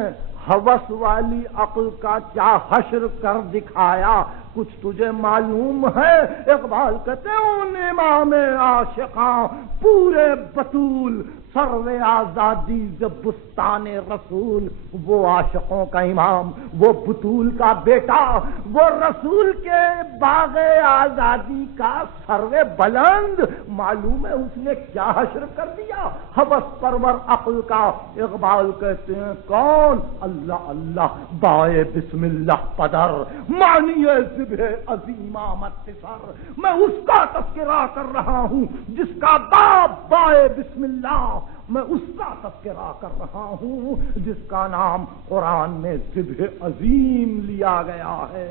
ہوس والی عقل کا کیا حشر کر دکھایا، کچھ تجھے معلوم ہے؟ اقبال کہتے ہیں ان امام عاشقاں پورے بطول سرو آزادی ز بستان رسول. وہ عاشقوں کا امام، وہ بطول کا بیٹا، وہ رسول کے باغ آزادی کا سرو بلند. معلوم ہے اس نے کیا حشر کر دیا ہوس پرور عقل کا. اقبال کہتے ہیں کون؟ اللہ اللہ بائے بسم اللہ پدر معنی ذبح عظیم آمد سر. میں اس کا تذکرہ کر رہا ہوں جس کا باپ بائے بسم اللہ، میں اس کا تذکرہ کر رہا ہوں جس کا نام قرآن میں ذبح عظیم لیا گیا ہے.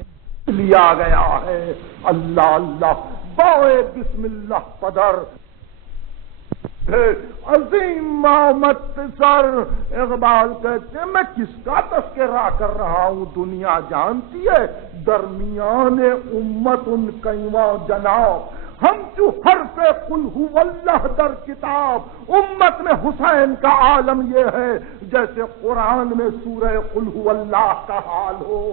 اللہ اللہ بائے بسم اللہ پدر عظیم آمد سر. اقبال کہتے ہیں میں کس کا تذکرہ کر رہا ہوں دنیا جانتی ہے. درمیان امت ان کئیواں جناب، ہم جو حرف قل ہو اللہ در کتاب. امت میں حسین کا عالم یہ ہے جیسے قرآن میں سورہ قل ہو اللہ کا حال ہو.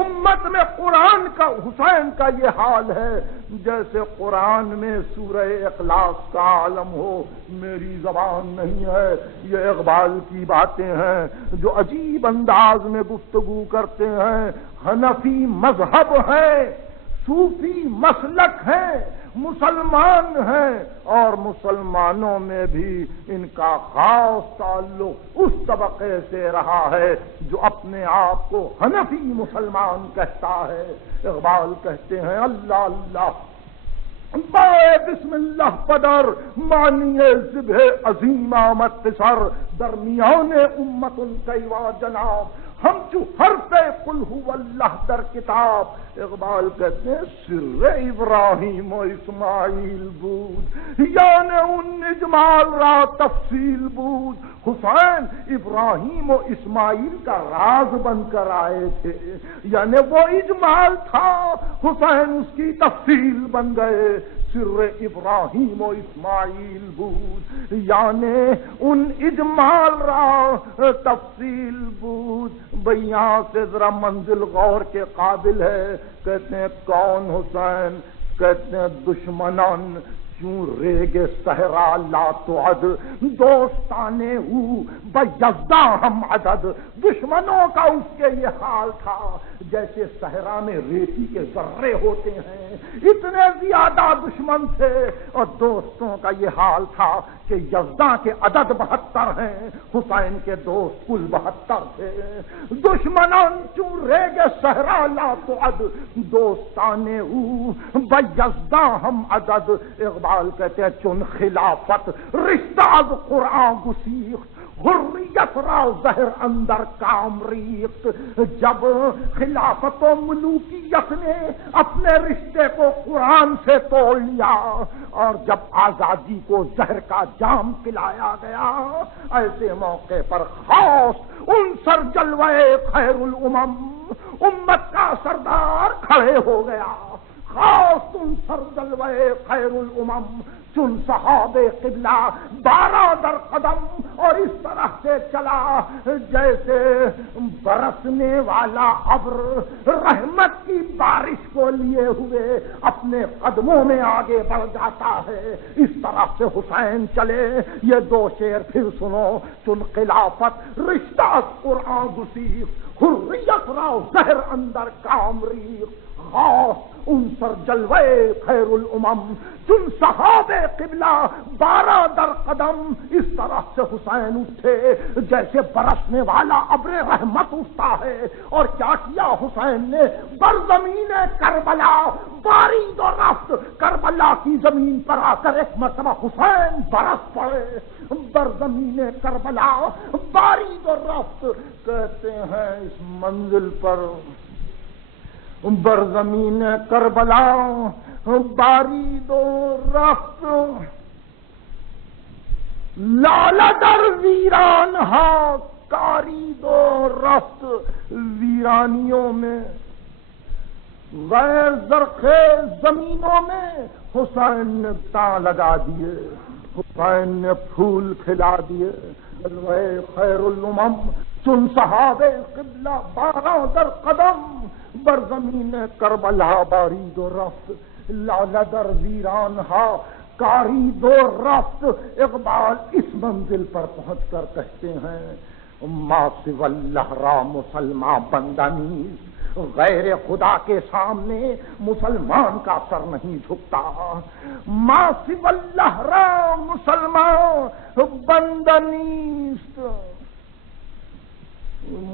امت میں قرآن کا حسین کا یہ حال ہے جیسے قرآن میں سورہ اخلاص کا عالم ہو. میری زبان نہیں ہے، یہ اقبال کی باتیں ہیں جو عجیب انداز میں گفتگو کرتے ہیں. حنفی مذہب ہے، صوفی مسلک ہے، مسلمان ہیں، اور مسلمانوں میں بھی ان کا خاص تعلق اس طبقے سے رہا ہے جو اپنے آپ کو حنفی مسلمان کہتا ہے. اقبال کہتے ہیں اللہ اللہ بائے بسم اللہ پدر معنی ذبح عظیم آمد سر. درمیان امت ان کئیواں جناب، ہم جو حرف قل ہو اللہ در کتاب. اقبال کہتے ہیں سر ابراہیم و اسماعیل بود، یعنی ان اجمال را تفصیل بود. حسین ابراہیم و اسماعیل کا راز بن کر آئے تھے، یعنی وہ اجمال تھا، حسین اس کی تفصیل بن گئے. سر ابراہیم و اسماعیل بود، یعنی ان اجمال را تفصیل بود. بیاں سے ذرا منزل غور کے قابل ہے. کہتے ہیں کون حسین؟ کہتے ہیں دشمنان کیوں ریگ صحرا لا تعد، دوستانے ہو بیزداں ہم عدد. دشمنوں کا اس کے یہ حال تھا جیسے صحرا میں ریتی کے ذرے ہوتے ہیں، اتنے زیادہ دشمن تھے. اور دوستوں کا یہ حال تھا کہ یزداں کے عدد 72 ہیں، حسین کے دوست کل 72 تھے. دشمنان چوں ریگ صحرا لا تعد، دوستانے ہو بیزداں ہم عدد. اقبال اقبال کہتے ہیں چون خلافت رشتہ از قرآن گسیخت حریت را زہر اندر کام ریخت. جب خلافت و ملوکیت نے اپنے رشتے کو قرآن سے توڑ لیا اور جب آزادی کو زہر کا جام پلایا گیا، ایسے موقع پر خاص عنصر جلوے خیر الامم امت کا سردار کھڑے ہو گیا. خاص عنصر جلوے خیر الامم چن صحاب قبلہ 12 در قدم اور اس طرح سے چلا جیسے برسنے والا ابر رحمت کی بارش کو لیے ہوئے اپنے قدموں میں آگے بڑھ جاتا ہے. اس طرح سے حسین چلے. یہ 2 شعر پھر سنو. چن خلافت رشتہ قرآن گسیخت حریت را زہر اندر کام ریخت. خاص عنصر جلوے خیر الامم چن صحاب قبلہ 12 در قدم. اس طرح سے حسین اٹھے جیسے برسنے والا ابر رحمت اٹھتا ہے. اور کیا کیا حسین نے؟ برزمین کربلا بارید و رفت. کربلا کی زمین پر آ کر ایک مرتبہ حسین برس پڑے. برزمین کربلا بارید و رفت. کہتے ہیں اس منزل پر برزمین کربلا بارید و رفت لال در ویران ہا کارید و رفت. ویرانیوں میں غیر زرخیز زمینوں میں حسین نے تاں لگا دیے، حسین نے پھول کھلا دیے. جلوے خیر الامم چن صحاب قبلہ 12 در قدم برزمین کربلا بارید و رفت لال در ویران ہا کارید و رفت. اقبال اس منزل پر پہنچ کر کہتے ہیں ما سوی اللہ را مسلمان بندہ نیز. غیر خدا کے سامنے مسلمان کا سر نہیں جھکتا. ما سوی اللہ را مسلمان بندہ نیست.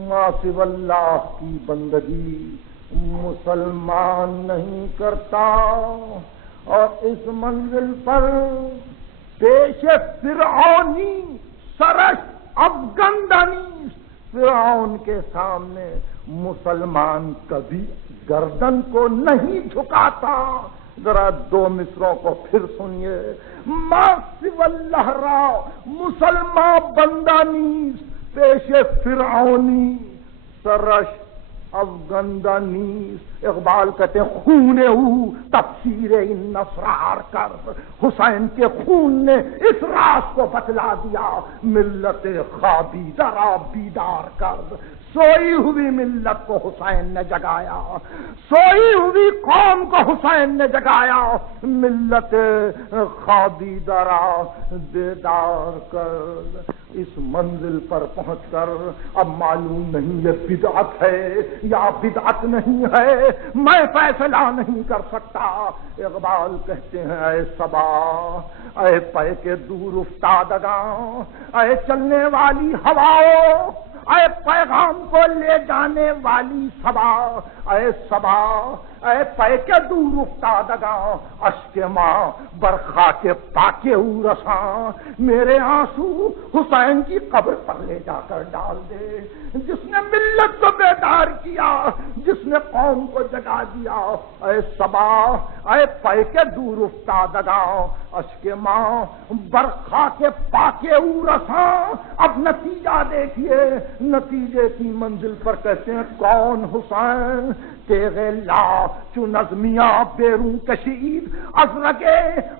ما سوی اللہ کی بندگی مسلمان نہیں کرتا. اور اس منزل پر پیش فرعونی سرش افغندانی فرعون کے سامنے مسلمان کبھی گردن کو نہیں جھکاتا. ذرا 2 مصروں کو پھر سنیے. ما سوی اللہ را مسلمان بندہ نیست پیش فرعونی سرش افغندہ نیست. اقبال کہتے ہیں خون او تفسیر ان اسرار کر. حسین کے خون نے اس راز کو بتلا دیا. ملت خوابیدہ را بیدار کر. سوئی ہوئی ملت کو حسین نے جگایا، سوئی ہوئی قوم کو حسین نے جگایا. ملت خوابیدہ را بیدار کر. اس منزل پر پہنچ کر اب معلوم نہیں یہ بدعت ہے یا بدعت نہیں ہے، میں فیصلہ نہیں کر سکتا. اقبال کہتے ہیں اے صبا، اے پے کے دور افتادگاں، اے چلنے والی ہواؤں، اے پیغام کو لے جانے والی صبا، اے صبا، اے پے کے دور افتادگاں، اشک ماں برخا کے پاکے او رساں. میرے آنسو حسین کی قبر پر لے جا کر ڈال دے. جس نے ملت کو بیدار کیا، جس نے قوم کو جگا دیا. اے صبا، اے پے کے دور افتادگاں، اشک ماں برخا کے پاکے او رساں. اب نتیجہ دیکھیے. نتیجے کی منزل پر کہتے ہیں کون حسین تیغے لا چو نظمیاں بیرون کشید، از رگے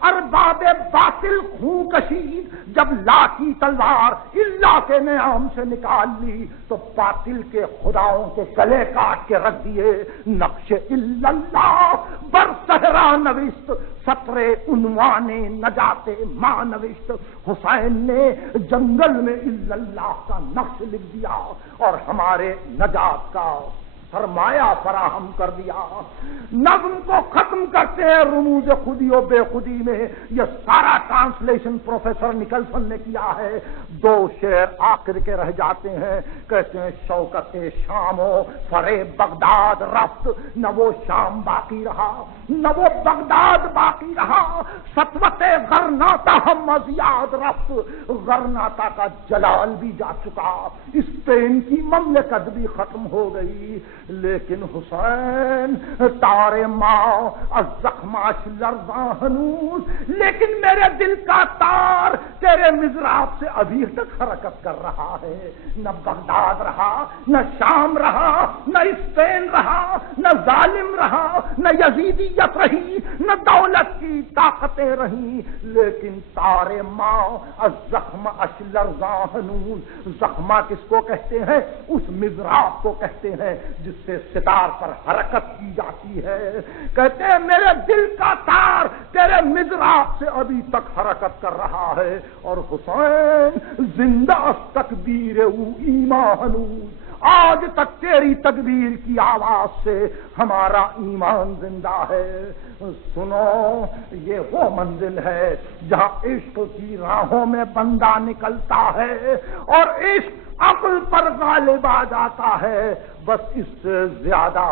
ارباب باطل خون کشید. جب لا کی تلوار اللہ کے نعام سے نکال لی تو باطل کے خداؤں کے گلے کاٹ کے رکھ دیے. نقش اللہ بر صحرا نوشت، سطر عنوان نجات ماں نوشت. حسین نے جنگل میں اللہ کا نقش لکھ دیا اور ہمارے نجات کا سرمایہ فراہم کر دیا. نظم کو ختم کرتے ہیں رموز خودی و بے خودی میں. یہ سارا ٹرانسلیشن پروفیسر نکلسن نے کیا ہے. 2 شعر آخر کے رہ جاتے ہیں. کہتے ہیں شوکت شام و فریب بغداد رفت، نہ وہ شام باقی رہا نہ وہ بغداد باقی رہا. سطوت غرناطہ ہم از یاد رفت، غرناطہ کا جلال بھی جا چکا، اسپین کی مملکت بھی ختم ہو گئی. لیکن حسین تار ماں از زخماش لرزاں ہنوز، لیکن میرے دل کا تار تیرے مضراب سے ابھی تک حرکت کر رہا ہے. نہ بغداد رہا، نہ شام رہا، نہ اسپین رہا، نہ ظالم رہا، نہ یزیدیت رہی، نہ دولت کی طاقتیں رہیں، لیکن تار ماں از زخم اش لرزاں ہنوز. زخمہ کس کو کہتے ہیں؟ اس مضراب کو کہتے ہیں جس سے ستار پر حرکت کی جاتی ہے. کہتے ہیں میرے دل کا تار تیرے مضراب سے ابھی تک حرکت کر رہا ہے. اور حسین زندہ تکبیر او ایمان ہنوز، آج تک تیری تکبیر کی آواز سے ہمارا ایمان زندہ ہے. سنو، یہ وہ منزل ہے جہاں عشق کی راہوں میں بندہ نکلتا ہے اور عشق عقل پر غالب آ جاتا ہے. بس اس سے زیادہ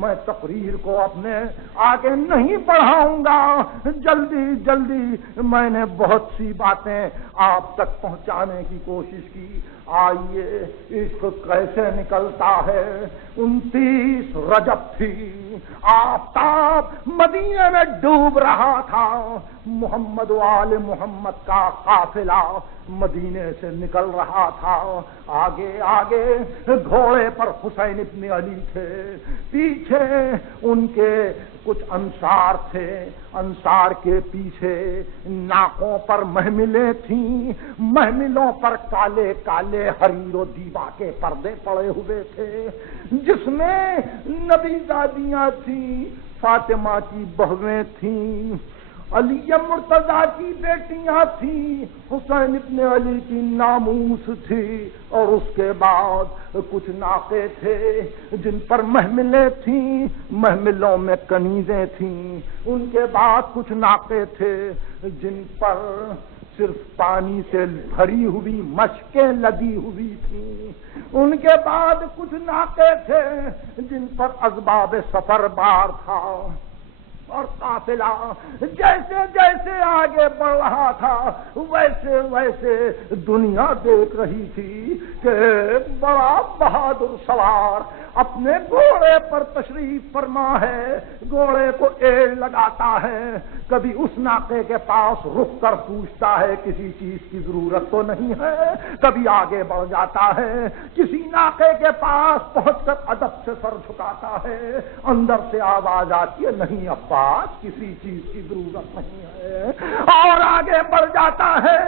میں تقریر کو اپنے آگے نہیں بڑھاؤں گا. جلدی جلدی میں نے بہت سی باتیں آپ تک پہنچانے کی کوشش کی. آئیے، عشق کیسے نکلتا ہے. 29 رجب تھی، آفتاب مدینے میں ڈوب رہا تھا. محمد و آل محمد کا قافلہ مدینے سے نکل رہا تھا. آگے آگے گھوڑے پر حسین ابن علی تھے، پیچھے ان کے کچھ انصار تھے. انصار کے پیچھے ناکوں پر محملیں تھیں، محملوں پر کالے کالے حریر و دیبا کے پردے پڑے ہوئے تھے، جس میں نبی زادیاں تھیں، فاطمہ کی بہویں تھیں، علی مرتضیٰ کی بیٹیاں تھیں، حسین ابن علی کی ناموس تھی. اور اس کے بعد کچھ ناقے تھے جن پر محملیں تھیں، محملوں میں کنیزیں تھیں. ان کے بعد کچھ ناقے تھے جن پر صرف پانی سے بھری ہوئی مشکیں لگی ہوئی تھیں. ان کے بعد کچھ ناقے تھے جن پر اسباب سفر بار تھا. اور قافلہ جیسے جیسے آگے بڑھ رہا تھا ویسے ویسے دنیا دیکھ رہی تھی کہ بڑا بہادر سوار اپنے گھوڑے پر تشریف فرما ہے. گھوڑے کو ایڑ لگاتا ہے، کبھی اس ناقے کے پاس رک کر پوچھتا ہے کسی چیز کی ضرورت تو نہیں ہے، کبھی آگے بڑھ جاتا ہے، کسی ناقے کے پاس پہنچ کر ادب سے سر جھکاتا ہے. اندر سے آواز آتی ہے، نہیں عباس، کسی چیز کی ضرورت نہیں ہے. اور آگے بڑھ جاتا ہے،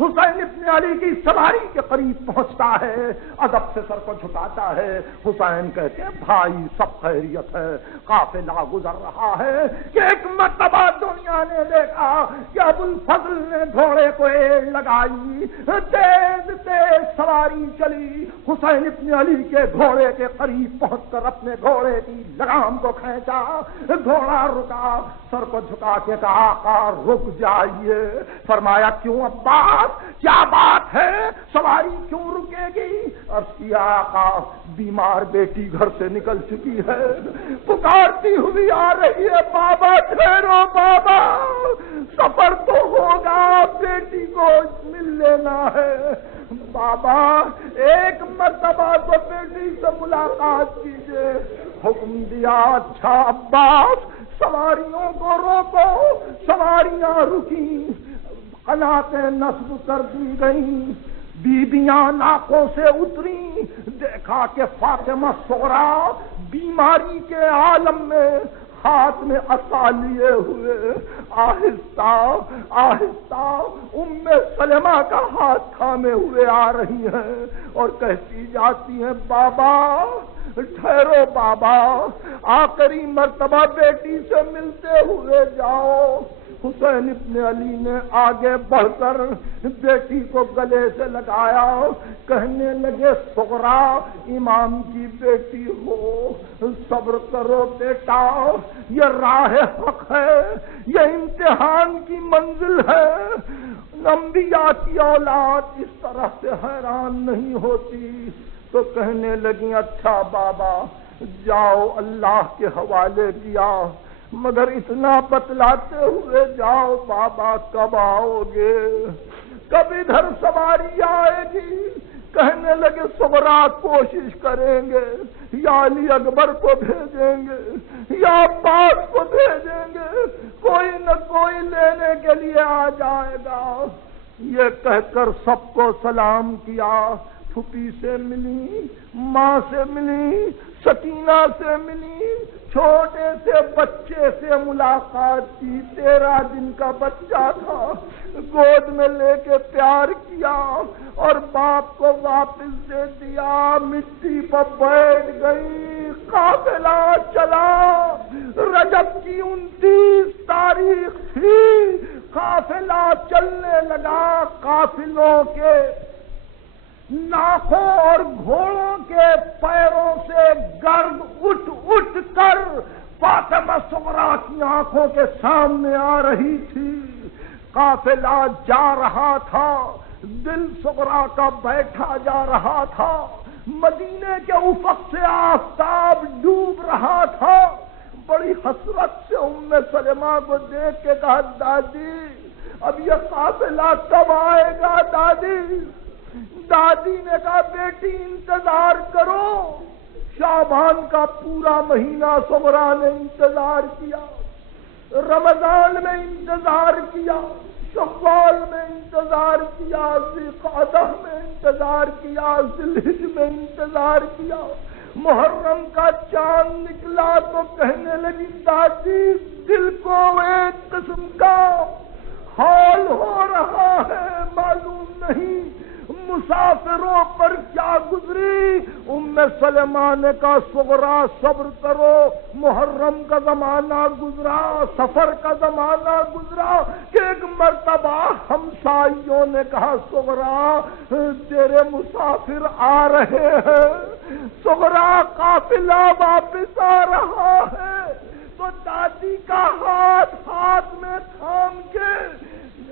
حسین ابن علی کی سواری کے قریب پہنچتا ہے، ادب سے سر کو جھکاتا ہے. حسین کہتے ہیں بھائی سب خیریت ہے. قافلہ گزر رہا ہے کہ ایک مرتبہ دنیا نے دیکھا کہ ابو الفضل نے گھوڑے کو ایڑ لگائی، تیز تیز سواری چلی. حسین ابن علی کے گھوڑے کے قریب پہنچ کر اپنے گھوڑے کی لگام کو کھینچا. گھوڑا رکا، سر کو جھکا کے کہا آقا رک جائیے. فرمایا کیوں عباس، کیا بات ہے، سواری کیوں رکے گی؟ عرض کیا آقا بیمار بیٹی گھر سے نکل چکی ہے، پکارتی ہوئی آ رہی ہے، بابا ٹھہرو بابا، سفر تو ہوگا، بیٹی کو مل لینا ہے. بابا ایک مرتبہ تو بیٹی سے ملاقات کیجیے. حکم دیا، اچھا عباس سواریوں کو روکو. سواریاں رکی، قناتیں نصب کر دی گئیں، بیبیاں ناکوں سے اتری. دیکھا کہ فاطمہ صغریٰ بیماری کے عالم میں ہاتھ میں عصا لیے ہوئے آہستہ آہستہ ام سلمہ کا ہاتھ تھامے ہوئے آ رہی ہیں اور کہتی جاتی ہیں بابا ٹھہرو بابا، آخری مرتبہ بیٹی سے ملتے ہوئے جاؤ. حسین ابن علی نے آگے بڑھ کر بیٹی کو گلے سے لگایا، کہنے لگے صغرا امام کی بیٹی ہو، صبر کرو بیٹا، یہ راہ حق ہے، یہ امتحان کی منزل ہے، انبیاء کی اولاد اس طرح سے حیران نہیں ہوتی۔ تو کہنے لگی اچھا بابا جاؤ، اللہ کے حوالے کیا، مگر اتنا بتلاتے ہوئے جاؤ بابا کب آؤ گے، کب ادھر سواری آئے گی؟ کہنے لگے صغرا کوشش کریں گے، یا علی اکبر کو بھیجیں گے یا عباس کو بھیجیں گے، کوئی نہ کوئی لینے کے لیے آ جائے گا۔ یہ کہہ کر سب کو سلام کیا، پھوپھی سے ملی، ماں سے ملی، سکینہ سے ملی، چھوٹے سے بچے سے ملاقات کی، 13 دن کا بچہ تھا، گود میں لے کے پیار کیا اور باپ کو واپس دے دیا، مٹی پر بیٹھ گئی، قافلہ چلا۔ رجب کی 29 تاریخ تھی، قافلہ چلنے لگا، قافلوں کے ناخوں اور گھوڑوں کے پیروں سے گرد اٹھ اٹھ کر فاطمہ صغرا کی آنکھوں کے سامنے آ رہی تھی۔ قافلہ جا رہا تھا، دل صغرا کا بیٹھا جا رہا تھا، مدینے کے افق سے آفتاب ڈوب رہا تھا۔ بڑی حسرت سے ام سلمہ کو دیکھ کے کہا دادی اب یہ قافلہ کب آئے گا دادی؟ دادی نے کہا بیٹی انتظار کرو۔ شعبان کا پورا مہینہ صغرا نے انتظار کیا، رمضان میں انتظار کیا، شوال میں انتظار کیا، ذوالقعدہ میں انتظار کیا، ذوالحج میں انتظار کیا، محرم کا چاند نکلا تو کہنے لگی دادی دل کو ایک قسم کا حال ہو رہا ہے، معلوم نہیں مسافروں پر کیا گزری۔ ام سلمہ نے کہا صغرا صبر کرو، محرم کا زمانہ گزرا، سفر کا زمانہ گزرا کہ ایک مرتبہ ہمسائیوں نے کہا صغرا تیرے مسافر آ رہے ہیں، صغرا قافلہ واپس آ رہا ہے۔ تو دادی کا ہاتھ میں تھام کے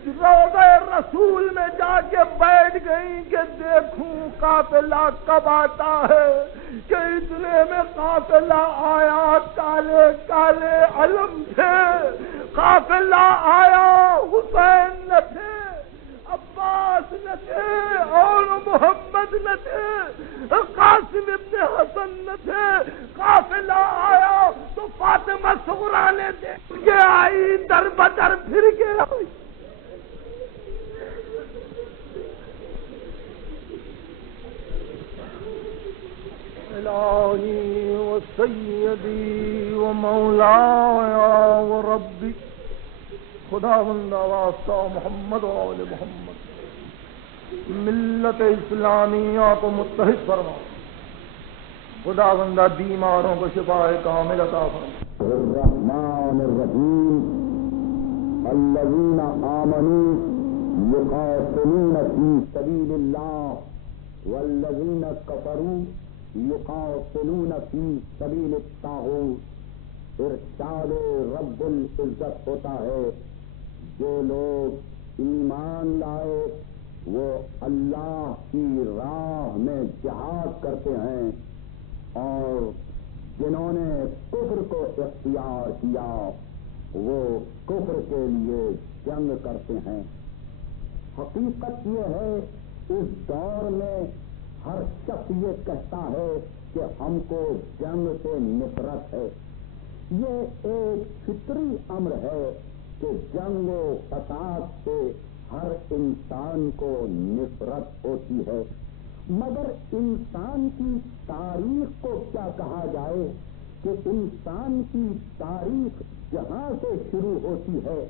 روضہ رسول میں جا کے بیٹھ گئی کہ دیکھوں قافلہ کب آتا ہے، کہ اتنے میں قافلہ آیا، کالے کالے علم تھے، قافلہ آیا، حسین نہ تھے، عباس نہ تھے، اور محمد نہ تھے، قاسم ابن حسن نہ تھے، قافلہ آیا تو فاطمہ صغرا نے دیکھ کے آئی، در بدر پھر کے آئی۔ الہی و سیدی و مولایا و ربی، خدا بندہ واسطہ محمد و آل محمد، ملت اسلامیہ کو متحد فرما، خدا بندہ بیماروں کو شفاء کامل عطا فرما۔ الرحمن الرحیم الذین آمنوا یقاتلون فی سبیل اللہ والذین کفروا یقاتلون فی سبیل الطاغوت۔ ارشاد رب العزت ہوتا ہے جو لوگ ایمان لائے وہ اللہ کی راہ میں جہاد کرتے ہیں، اور جنہوں نے کفر کو اختیار کیا وہ کفر کے لیے جنگ کرتے ہیں۔ حقیقت یہ ہے اس دور میں ہر شخص یہ کہتا ہے کہ ہم کو جنگ سے نفرت ہے۔ یہ ایک فطری امر ہے کہ جنگ و فساد سے ہر انسان کو نفرت ہوتی ہے، مگر انسان کی تاریخ کو کیا کہا جائے کہ انسان کی تاریخ جہاں سے شروع ہوتی ہے،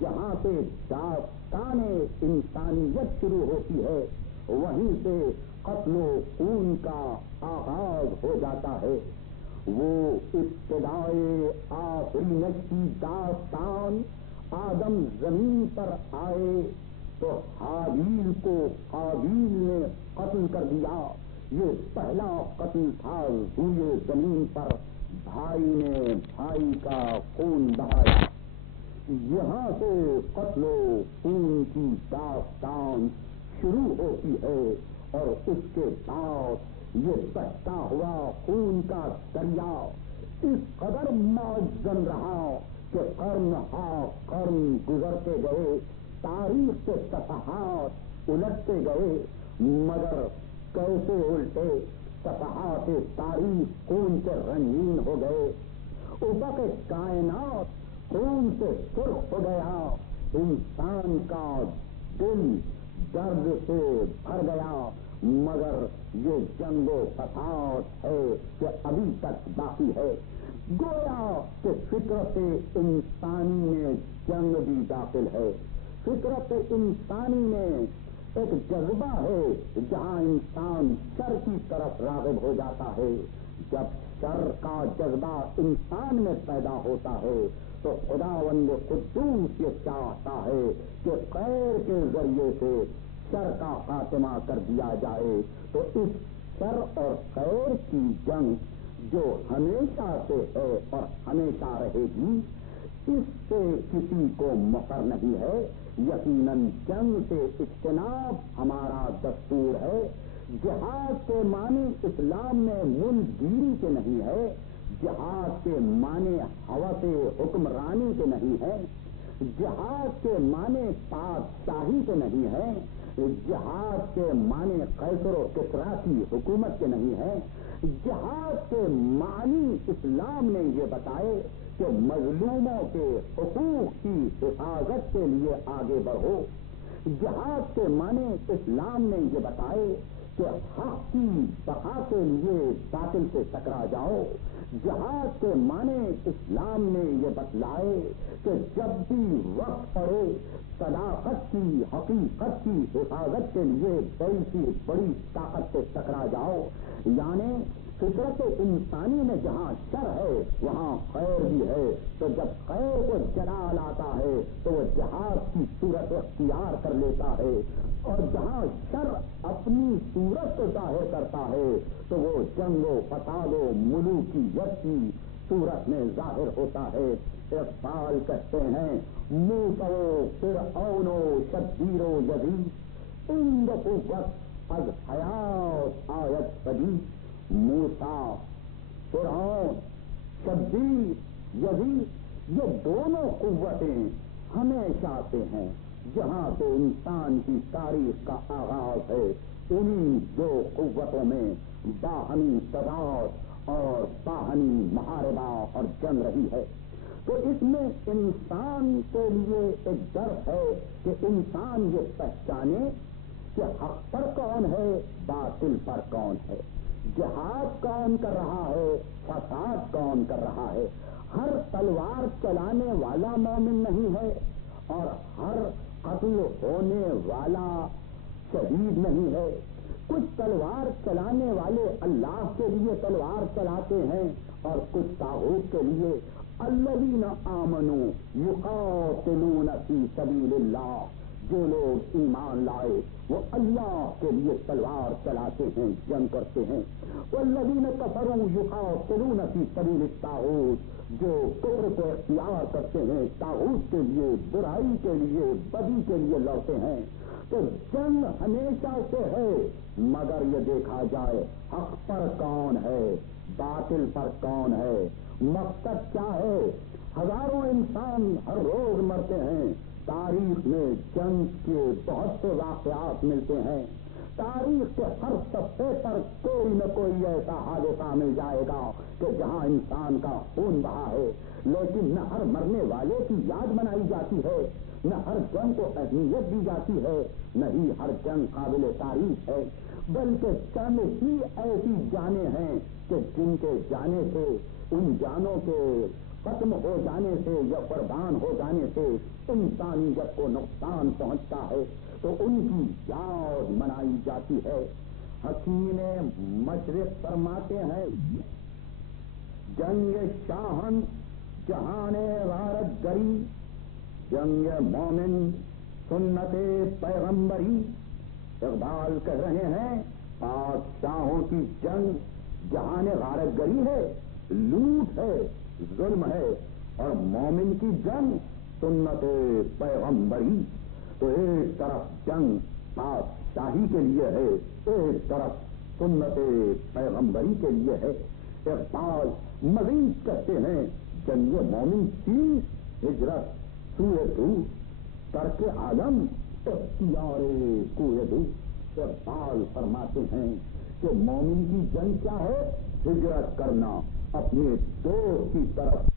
جہاں سے داستان انسانیت شروع ہوتی ہے، وہیں سے قتل و خون کا آغاز ہو جاتا ہے۔ وہ ابتدائے آفرینت کی داستان آدم زمین پر آئے تو حابیل کو قابیل نے قتل کر دیا. یہ پہلا قتل تھا روئے زمین پر. بھائی نے بھائی کا خون بہایا. یہاں سے قتل و خون کی داستان شروع ہوتی ہے اور اس کے بعد یہ بہتا ہوا خون کا دریا اس قدر معظم رہا کہ قرن ہا قرن گزرتے گئے، تاریخ کے صفحات الٹتے گئے، مگر کیسے الٹے؟ صفحات تاریخ خون سے رنگین ہو گئے، افق کائنات خون سے سرخ ہو گیا، انسان کا دل درد سے بھر گیا. مگر یہ جنگ و فساد ہے کہ ابھی تک باقی ہے. گویا کہ فطرت انسانی میں جنگ بھی داخل ہے. فطرت انسانی میں ایک جذبہ ہے جہاں انسان شر کی طرف راغب ہو جاتا ہے. جب شر کا جذبہ انسان میں پیدا ہوتا ہے تو خداوند قدوس یہ چاہتا ہے کہ خیر کے ذریعے سے شر کا خاتمہ کر دیا جائے. تو اس شر اور خیر کی جنگ جو ہمیشہ سے ہے اور ہمیشہ رہے گی، اس سے کسی کو مفر نہیں ہے. یقیناً جنگ سے اجتناب ہمارا دستور ہے. جہاد کے معنی اسلام میں ملک گیری کے نہیں ہے، جہاد کے معنی ہوس حکمرانی کے نہیں ہے، جہاد کے معنی پادشاہی کے نہیں ہے، جہاد کے معنی قیصر و کسریٰ کی حکومت کے نہیں ہے. جہاد کے معنی اسلام نے یہ بتائے کہ مظلوموں کے حقوق کی حفاظت کے لیے آگے بڑھو. جہاد کے معنی اسلام نے یہ بتائے کہ حق کی بقا کے لیے باطل سے ٹکرا جاؤ. جہاد کے معنی اسلام نے یہ بتلائے کہ جب بھی وقت پڑے صداقت کی حقیقت کی حفاظت کے لیے بڑی سی بڑی طاقت سے ٹکرا جاؤ. یعنی فطرت انسانی میں جہاں شر ہے وہاں خیر بھی ہے. تو جب خیر کو جلال آتا ہے تو وہ جہاد کی صورت اختیار کر لیتا ہے، اور جہاں شر اپنی صورت کو ظاہر کرتا ہے تو وہ جنگ و فساد و ملوکیت کی صورت میں ظاہر ہوتا ہے. اقبال کہتے ہیں موسیٰ فرعون و شبیر و یزید ان قوت از حیات آیت پدید. موسیٰ، فرعون، شبیر، یزید یہ دونوں قوتیں ہمیشہ سے ہیں. جہاں سے انسان کی تاریخ کا آغاز ہے انہی دو قوتوں میں باہمی تضاد اور باہمی محاربہ اور جنگ رہی ہے. تو اس میں انسان کے لیے ایک درس ہے کہ انسان یہ پہچانے کہ حق پر کون ہے، باطل پر کون ہے، جہاد کون کر رہا ہے، فساد کون کر رہا ہے. ہر تلوار چلانے والا مومن نہیں ہے اور ہر قتل ہونے والا شہید نہیں ہے. کچھ تلوار چلانے والے اللہ کے لیے تلوار چلاتے ہیں اور کچھ طاغوت کے لیے. الذین آمنوا یقاتلون فی سبیل اللہ، جو لوگ ایمان لائے وہ اللہ کے لیے تلوار چلاتے ہیں، جنگ کرتے ہیں. والذین کفروا یقاتلون فی سبیل الطاغوت، جو کفر کو اختیار کرتے ہیں، طاغوت کے لیے، برائی کے لیے، بدی کے لیے لڑتے ہیں. تو جنگ ہمیشہ سے ہے، مگر یہ دیکھا جائے حق پر کون ہے، باطل پر کون ہے، مقصد کیا ہے. ہزاروں انسان ہر روز مرتے ہیں. تاریخ میں جنگ کے بہت سے واقعات ملتے ہیں. تاریخ کے ہر صفحے پر کوئی نہ کوئی ایسا حادثہ مل جائے گا کہ جہاں انسان کا خون بہا ہے. لیکن نہ ہر مرنے والے کی یاد منائی جاتی ہے، نہ ہر جنگ کو اہمیت دی جاتی ہے، نہ ہی ہر جنگ قابل تعریف ہے. بلکہ چند ہی ایسی جانیں ہیں کہ جن کے جانے سے، ان جانوں کے ختم ہو جانے سے یا قربان ہو جانے سے انسانیت کو نقصان پہنچتا ہے، تو ان کی یاد منائی جاتی ہے. حکیم مشرق فرماتے ہیں جنگ شاہن جہان غارت گری جنگ مومن سنت پیغمبری. اقبال کہہ رہے ہیں بادشاہوں کی جنگ جہان غارت گری ہے، لوٹ ہے، ظلم ہے، اور مومن کی جنگ سنت پیغمبری. تو ایک طرف جنگ بادشاہی کے لیے ہے، ایک طرف سنت پیغمبری کے لیے ہے. اقبال مزید کہتے ہیں جنگ مومن کی ہجرت سوئے تو ترک عالم اختیار کوئے دو. اقبال فرماتے ہیں کہ مومن کی جنگ کیا ہے؟ ہجرت کرنا اپنے دوست کی طرف.